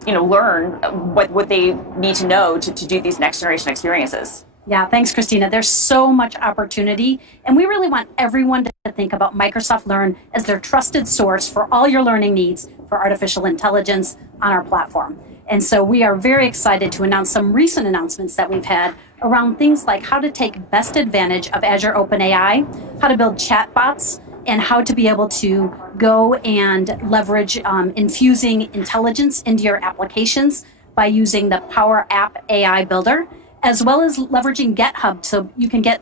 learn what they need to know to do these next generation experiences? Yeah, thanks, Christina. There's so much opportunity, and we really want everyone to think about Microsoft Learn as their trusted source for all your learning needs for artificial intelligence on our platform. And so we are very excited to announce some recent announcements that we've had around things like how to take best advantage of Azure OpenAI, how to build chatbots, and how to be able to go and leverage infusing intelligence into your applications by using the Power App AI Builder, as well as leveraging GitHub so you can get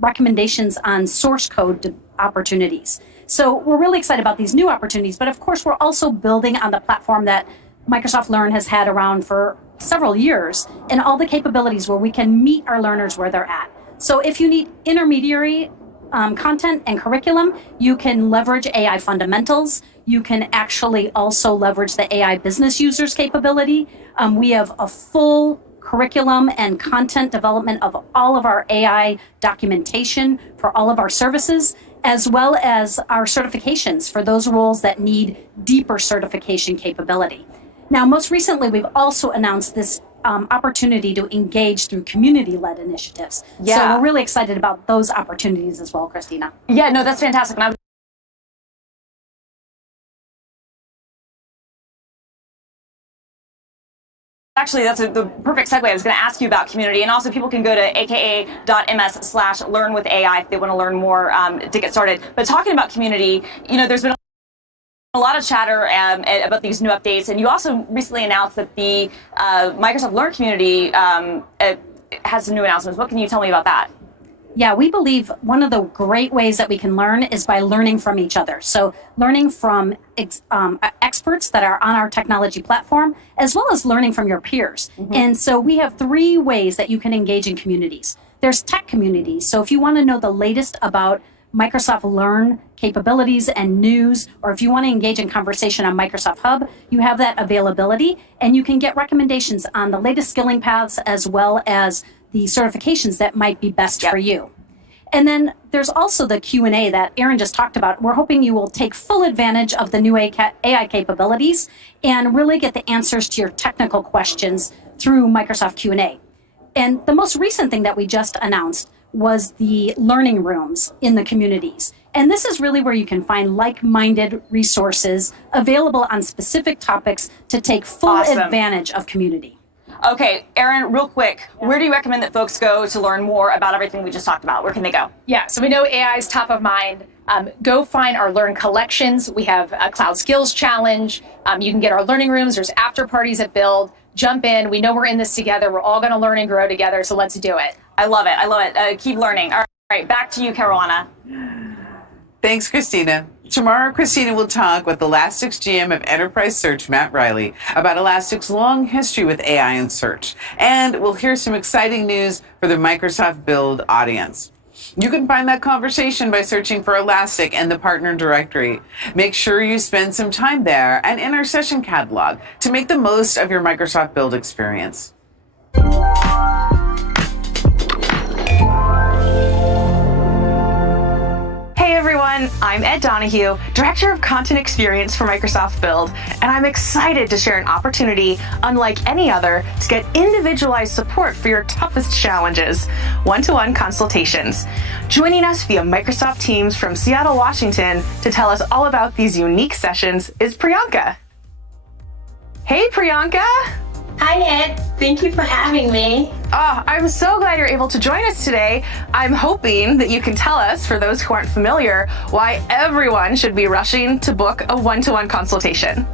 recommendations on source code opportunities. So we're really excited about these new opportunities, but of course we're also building on the platform that Microsoft Learn has had around for several years and all the capabilities where we can meet our learners where they're at. So if you need intermediary content and curriculum, you can leverage AI fundamentals. You can actually also leverage the AI business users capability. We have a full curriculum and content development of all of our AI documentation for all of our services, as well as our certifications for those roles that need deeper certification capability. Now, most recently, we've also announced this opportunity to engage through community-led initiatives. Yeah. So we're really excited about those opportunities as well, Christina. Yeah, no, that's fantastic. And actually, that's the perfect segue. I was going to ask you about community, and also people can go to aka.ms/learnwithai if they want to learn more to get started. But talking about community, there's been a lot of chatter about these new updates, and you also recently announced that the Microsoft Learn community has some new announcements. What can you tell me about that? Yeah, we believe one of the great ways that we can learn is by learning from each other. So learning from experts that are on our technology platform, as well as learning from your peers. Mm-hmm. And so we have 3 ways that you can engage in communities. There's tech communities. So if you want to know the latest about Microsoft Learn capabilities and news, or if you want to engage in conversation on Microsoft Hub, you have that availability, and you can get recommendations on the latest skilling paths as well as the certifications that might be best for you. And then there's also the Q&A that Aaron just talked about. We're hoping you will take full advantage of the new AI capabilities and really get the answers to your technical questions through Microsoft Q&A. And the most recent thing that we just announced was the learning rooms in the communities. And this is really where you can find like-minded resources available on specific topics to take full advantage of community. Okay, Erin, real quick, where do you recommend that folks go to learn more about everything we just talked about? Where can they go? Yeah, so we know AI is top of mind. Go find our Learn collections. We have a Cloud Skills Challenge. You can get our learning rooms. There's after parties at Build. Jump in. We know we're in this together. We're all going to learn and grow together, so let's do it. I love it. I love it. Keep learning. All right, back to you, Caruana. Thanks, Christina. Tomorrow, Christina will talk with Elastic's GM of Enterprise Search, Matt Riley, about Elastic's long history with AI and search. And we'll hear some exciting news for the Microsoft Build audience. You can find that conversation by searching for Elastic in the partner directory. Make sure you spend some time there and in our session catalog to make the most of your Microsoft Build experience. Hey everyone, I'm Ed Donahue, Director of Content Experience for Microsoft Build, and I'm excited to share an opportunity unlike any other to get individualized support for your toughest challenges, one-to-one consultations. Joining us via Microsoft Teams from Seattle, Washington to tell us all about these unique sessions is Priyanka. Hey Priyanka! Hi Ed, thank you for having me. Oh, I'm so glad you're able to join us today. I'm hoping that you can tell us, for those who aren't familiar, why everyone should be rushing to book a one-to-one consultation.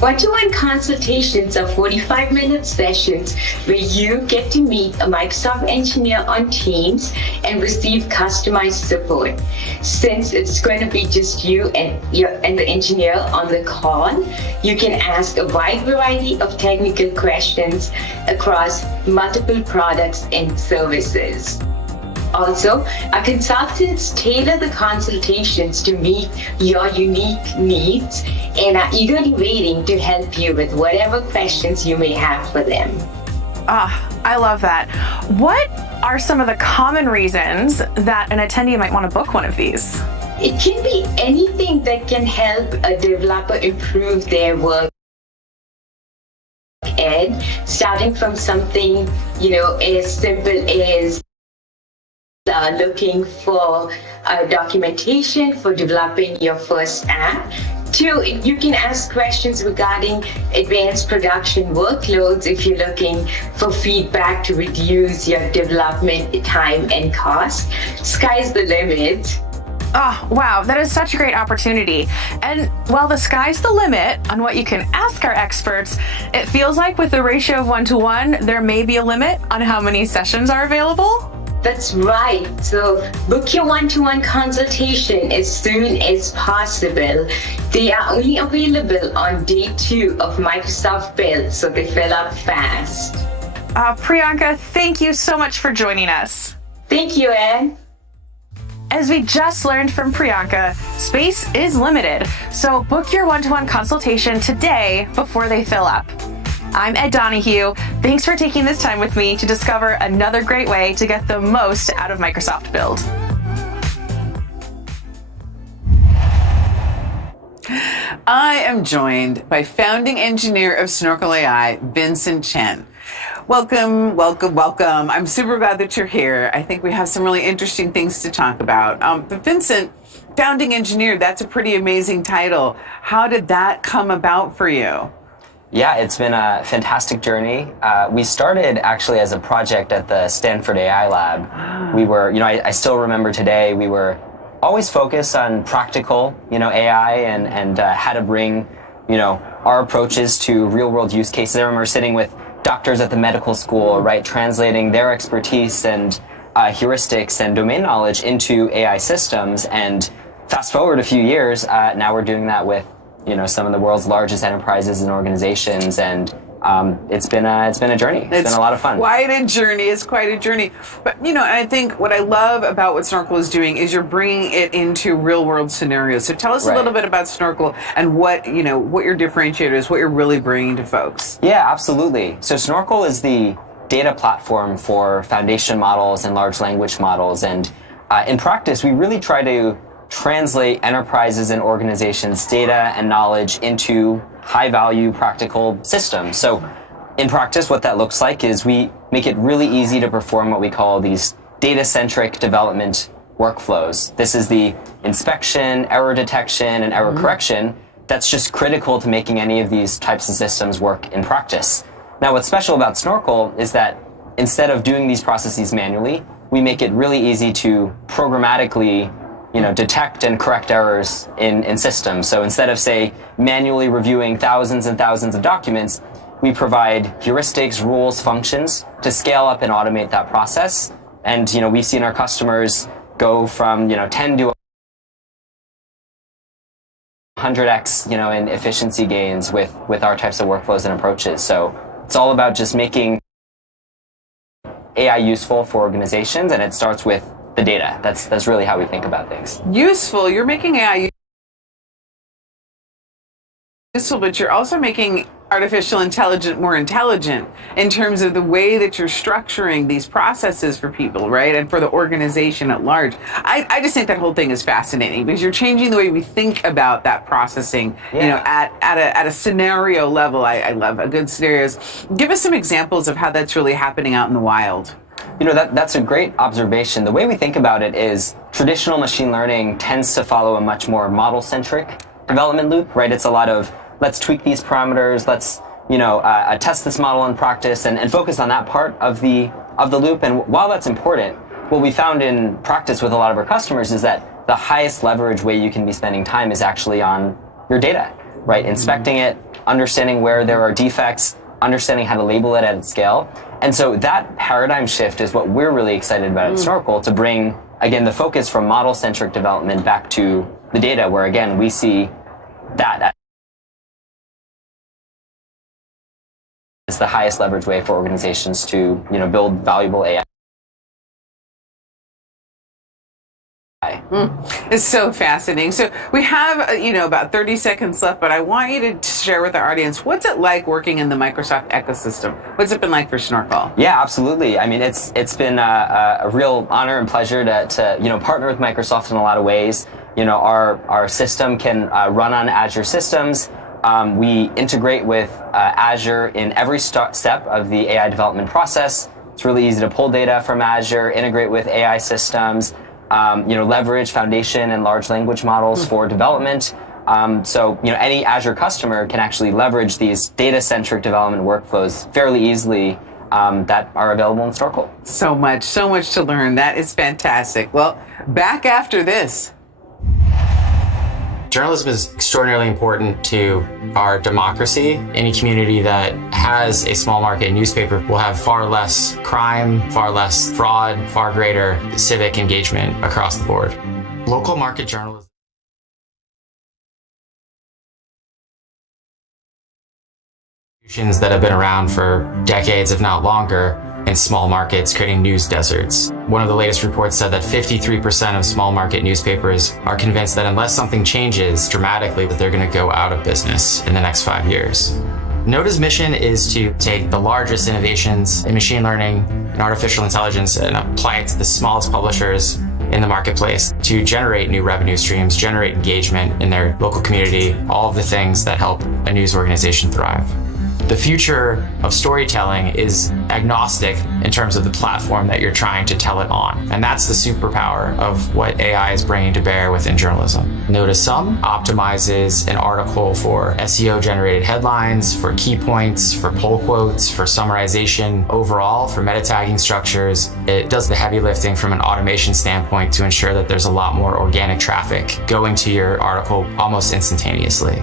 One-to-one consultations are 45-minute sessions where you get to meet a Microsoft engineer on Teams and receive customized support. Since it's going to be just you and the engineer on the call, you can ask a wide variety of technical questions across multiple products and services. Also, our consultants tailor the consultations to meet your unique needs and are eagerly waiting to help you with whatever questions you may have for them. I love that. What are some of the common reasons that an attendee might want to book one of these? It can be anything that can help a developer improve their work. And starting from something, as simple as looking for documentation for developing your first app. Two, you can ask questions regarding advanced production workloads if you're looking for feedback to reduce your development time and cost. Sky's the limit. Oh, wow, that is such a great opportunity. And while the sky's the limit on what you can ask our experts, it feels like with the ratio of 1-to-1, there may be a limit on how many sessions are available. That's right. So book your one-to-one consultation as soon as possible. They are only available on day 2 of Microsoft Build, so they fill up fast. Priyanka, thank you so much for joining us. Thank you, Ed. As we just learned from Priyanka, space is limited, so book your one-to-one consultation today before they fill up. I'm Ed Donahue. Thanks for taking this time with me to discover another great way to get the most out of Microsoft Build. I am joined by founding engineer of Snorkel AI, Vincent Chen. Welcome, welcome, welcome. I'm super glad that you're here. I think we have some really interesting things to talk about. But Vincent, founding engineer, that's a pretty amazing title. How did that come about for you? Yeah, it's been a fantastic journey. We started actually as a project at the Stanford AI Lab. We were, I still remember today, we were always focused on practical, AI and how to bring, our approaches to real world use cases. I remember sitting with doctors at the medical school, right, translating their expertise and heuristics and domain knowledge into AI systems. And fast forward a few years, now we're doing that with some of the world's largest enterprises and organizations, and it's been a journey. It's been a lot of fun. Quite a journey. It's quite a journey. But I think what I love about what Snorkel is doing is you're bringing it into real world scenarios. So tell us a little bit about Snorkel and what your differentiator is, what you're really bringing to folks. Yeah, absolutely. So Snorkel is the data platform for foundation models and large language models, and in practice, we really try to translate enterprises and organizations' data and knowledge into high-value practical systems. So in practice, what that looks like is we make it really easy to perform what we call these data-centric development workflows. This is the inspection, error detection, and error correction that's just critical to making any of these types of systems work in practice. Now, what's special about Snorkel is that instead of doing these processes manually, we make it really easy to programmatically detect and correct errors in systems. So instead of, say, manually reviewing thousands and thousands of documents, we provide heuristics, rules, functions to scale up and automate that process. And, we've seen our customers go from, 10 to 100x, in efficiency gains with our types of workflows and approaches. So it's all about just making AI useful for organizations, and it starts with the data. That's really how we think about things. Useful. You're making AI useful, but you're also making artificial intelligence more intelligent in terms of the way that you're structuring these processes for people, right? And for the organization at large. I just think that whole thing is fascinating because you're changing the way we think about that processing, at a scenario level. I love a good scenarios. Give us some examples of how that's really happening out in the wild. That's a great observation. The way we think about it is traditional machine learning tends to follow a much more model-centric development loop, right? It's a lot of, let's tweak these parameters, let's, test this model in practice and focus on that part of the loop. And while that's important, what we found in practice with a lot of our customers is that the highest leverage way you can be spending time is actually on your data, right? Inspecting it, understanding where there are defects, understanding how to label it at scale. And so that paradigm shift is what we're really excited about at Snorkel, to bring, again, the focus from model-centric development back to the data, where, again, we see that as the highest leverage way for organizations to, build valuable AI. It's so fascinating. So we have, about 30 seconds left, but I want you to share with our audience, what's it like working in the Microsoft ecosystem? What's it been like for Snorkel? Yeah, absolutely. I mean, it's been a real honor and pleasure to partner with Microsoft in a lot of ways. Our system can run on Azure systems. We integrate with Azure in every step of the AI development process. It's really easy to pull data from Azure, integrate with AI systems, leverage foundation and large language models for development. So any Azure customer can actually leverage these data-centric development workflows fairly easily that are available in Snorkel. So much to learn. That is fantastic. Well, back after this. Journalism is extraordinarily important to our democracy. Any community that has a small market newspaper will have far less crime, far less fraud, far greater civic engagement across the board. Local market journalism that have been around for decades, if not longer, in small markets, creating news deserts. One of the latest reports said that 53% of small market newspapers are convinced that unless something changes dramatically, that they're going to go out of business in the next 5 years. Noda's mission is to take the largest innovations in machine learning and artificial intelligence and apply it to the smallest publishers in the marketplace to generate new revenue streams, generate engagement in their local community, all of the things that help a news organization thrive. The future of storytelling is agnostic in terms of the platform that you're trying to tell it on. And that's the superpower of what AI is bringing to bear within journalism. Noda Sum optimizes an article for SEO-generated headlines, for key points, for pull quotes, for summarization overall, for meta tagging structures. It does the heavy lifting from an automation standpoint to ensure that there's a lot more organic traffic going to your article almost instantaneously.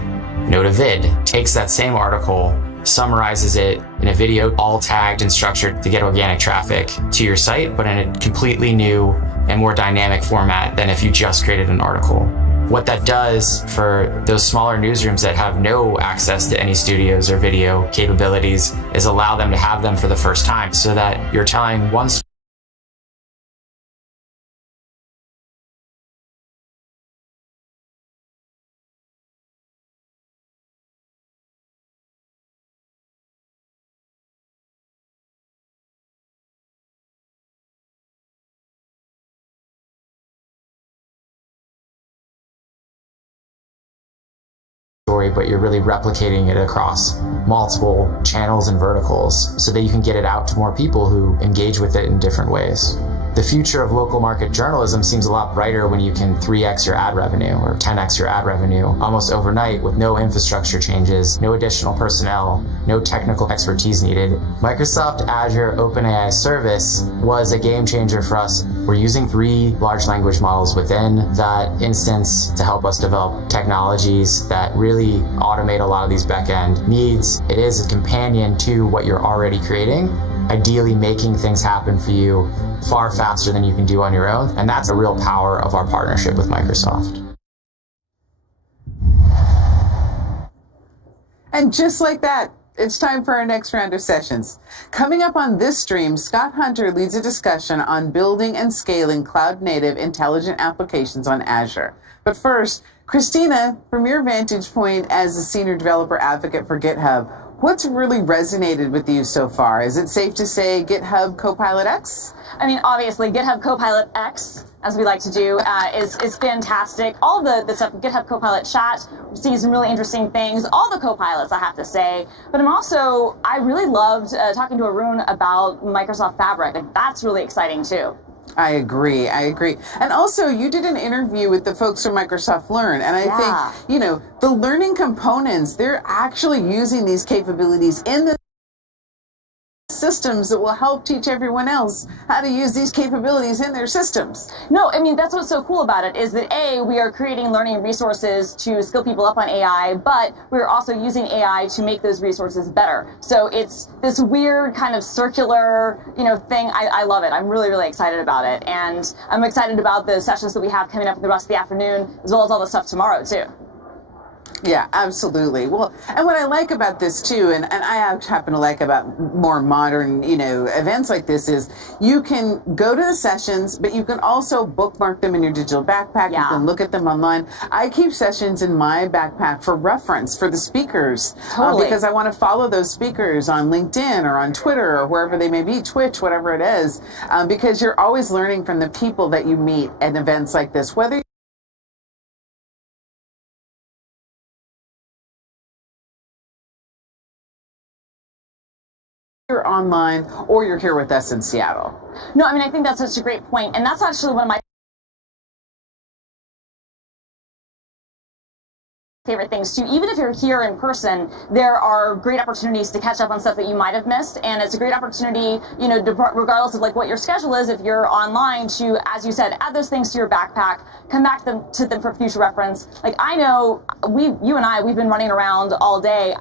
Noda Vid takes that same article, summarizes it in a video, all tagged and structured to get organic traffic to your site, but in a completely new and more dynamic format than if you just created an article. What that does for those smaller newsrooms that have no access to any studios or video capabilities is allow them to have them for the first time, so that you're telling one story but you're really replicating it across multiple channels and verticals so that you can get it out to more people who engage with it in different ways. The future of local market journalism seems a lot brighter when you can 3x your ad revenue or 10x your ad revenue almost overnight with no infrastructure changes, no additional personnel, no technical expertise needed. Microsoft Azure OpenAI Service was a game changer for us. We're using 3 large language models within that instance to help us develop technologies that really automate a lot of these back-end needs. It is a companion to what you're already creating, ideally making things happen for you far faster than you can do on your own. And that's a real power of our partnership with Microsoft. And just like that, it's time for our next round of sessions. Coming up on this stream, Scott Hunter leads a discussion on building and scaling cloud-native intelligent applications on Azure. But first, Christina, from your vantage point as a senior developer advocate for GitHub, what's really resonated with you so far? Is it safe to say GitHub Copilot X? I mean, obviously, GitHub Copilot X, as we like to do, is fantastic. All the stuff, GitHub Copilot Chat, we're seeing some really interesting things. All the Copilots, I have to say. But I really loved talking to Arun about Microsoft Fabric. Like, that's really exciting, too. I agree. And also, you did an interview with the folks from Microsoft Learn, and I think, the learning components, they're actually using these capabilities in the systems that will help teach everyone else how to use these capabilities in their systems. No, I mean, that's what's so cool about it is that we are creating learning resources to skill people up on AI, but we're also using AI to make those resources better. So it's this weird kind of circular, thing. I love it. I'm really, really excited about it. And I'm excited about the sessions that we have coming up the rest of the afternoon, as well as all the stuff tomorrow, too. Yeah, absolutely. Well, and what I like about this too, and I happen to like about more modern, events like this is you can go to the sessions, but you can also bookmark them in your digital backpack. Yeah. You can look at them online. I keep sessions in my backpack for reference for the speakers. Totally. Because I want to follow those speakers on LinkedIn or on Twitter or wherever they may be, Twitch, whatever it is, because you're always learning from the people that you meet at events like this, whether you're online or you're here with us in Seattle. No, I mean, I think that's such a great point. And that's actually one of my favorite things too. Even if you're here in person, there are great opportunities to catch up on stuff that you might have missed, and it's a great opportunity, regardless of what your schedule is, if you're online, to, as you said, add those things to your backpack, come back to them for future reference. I know you and I, we've been running around all day.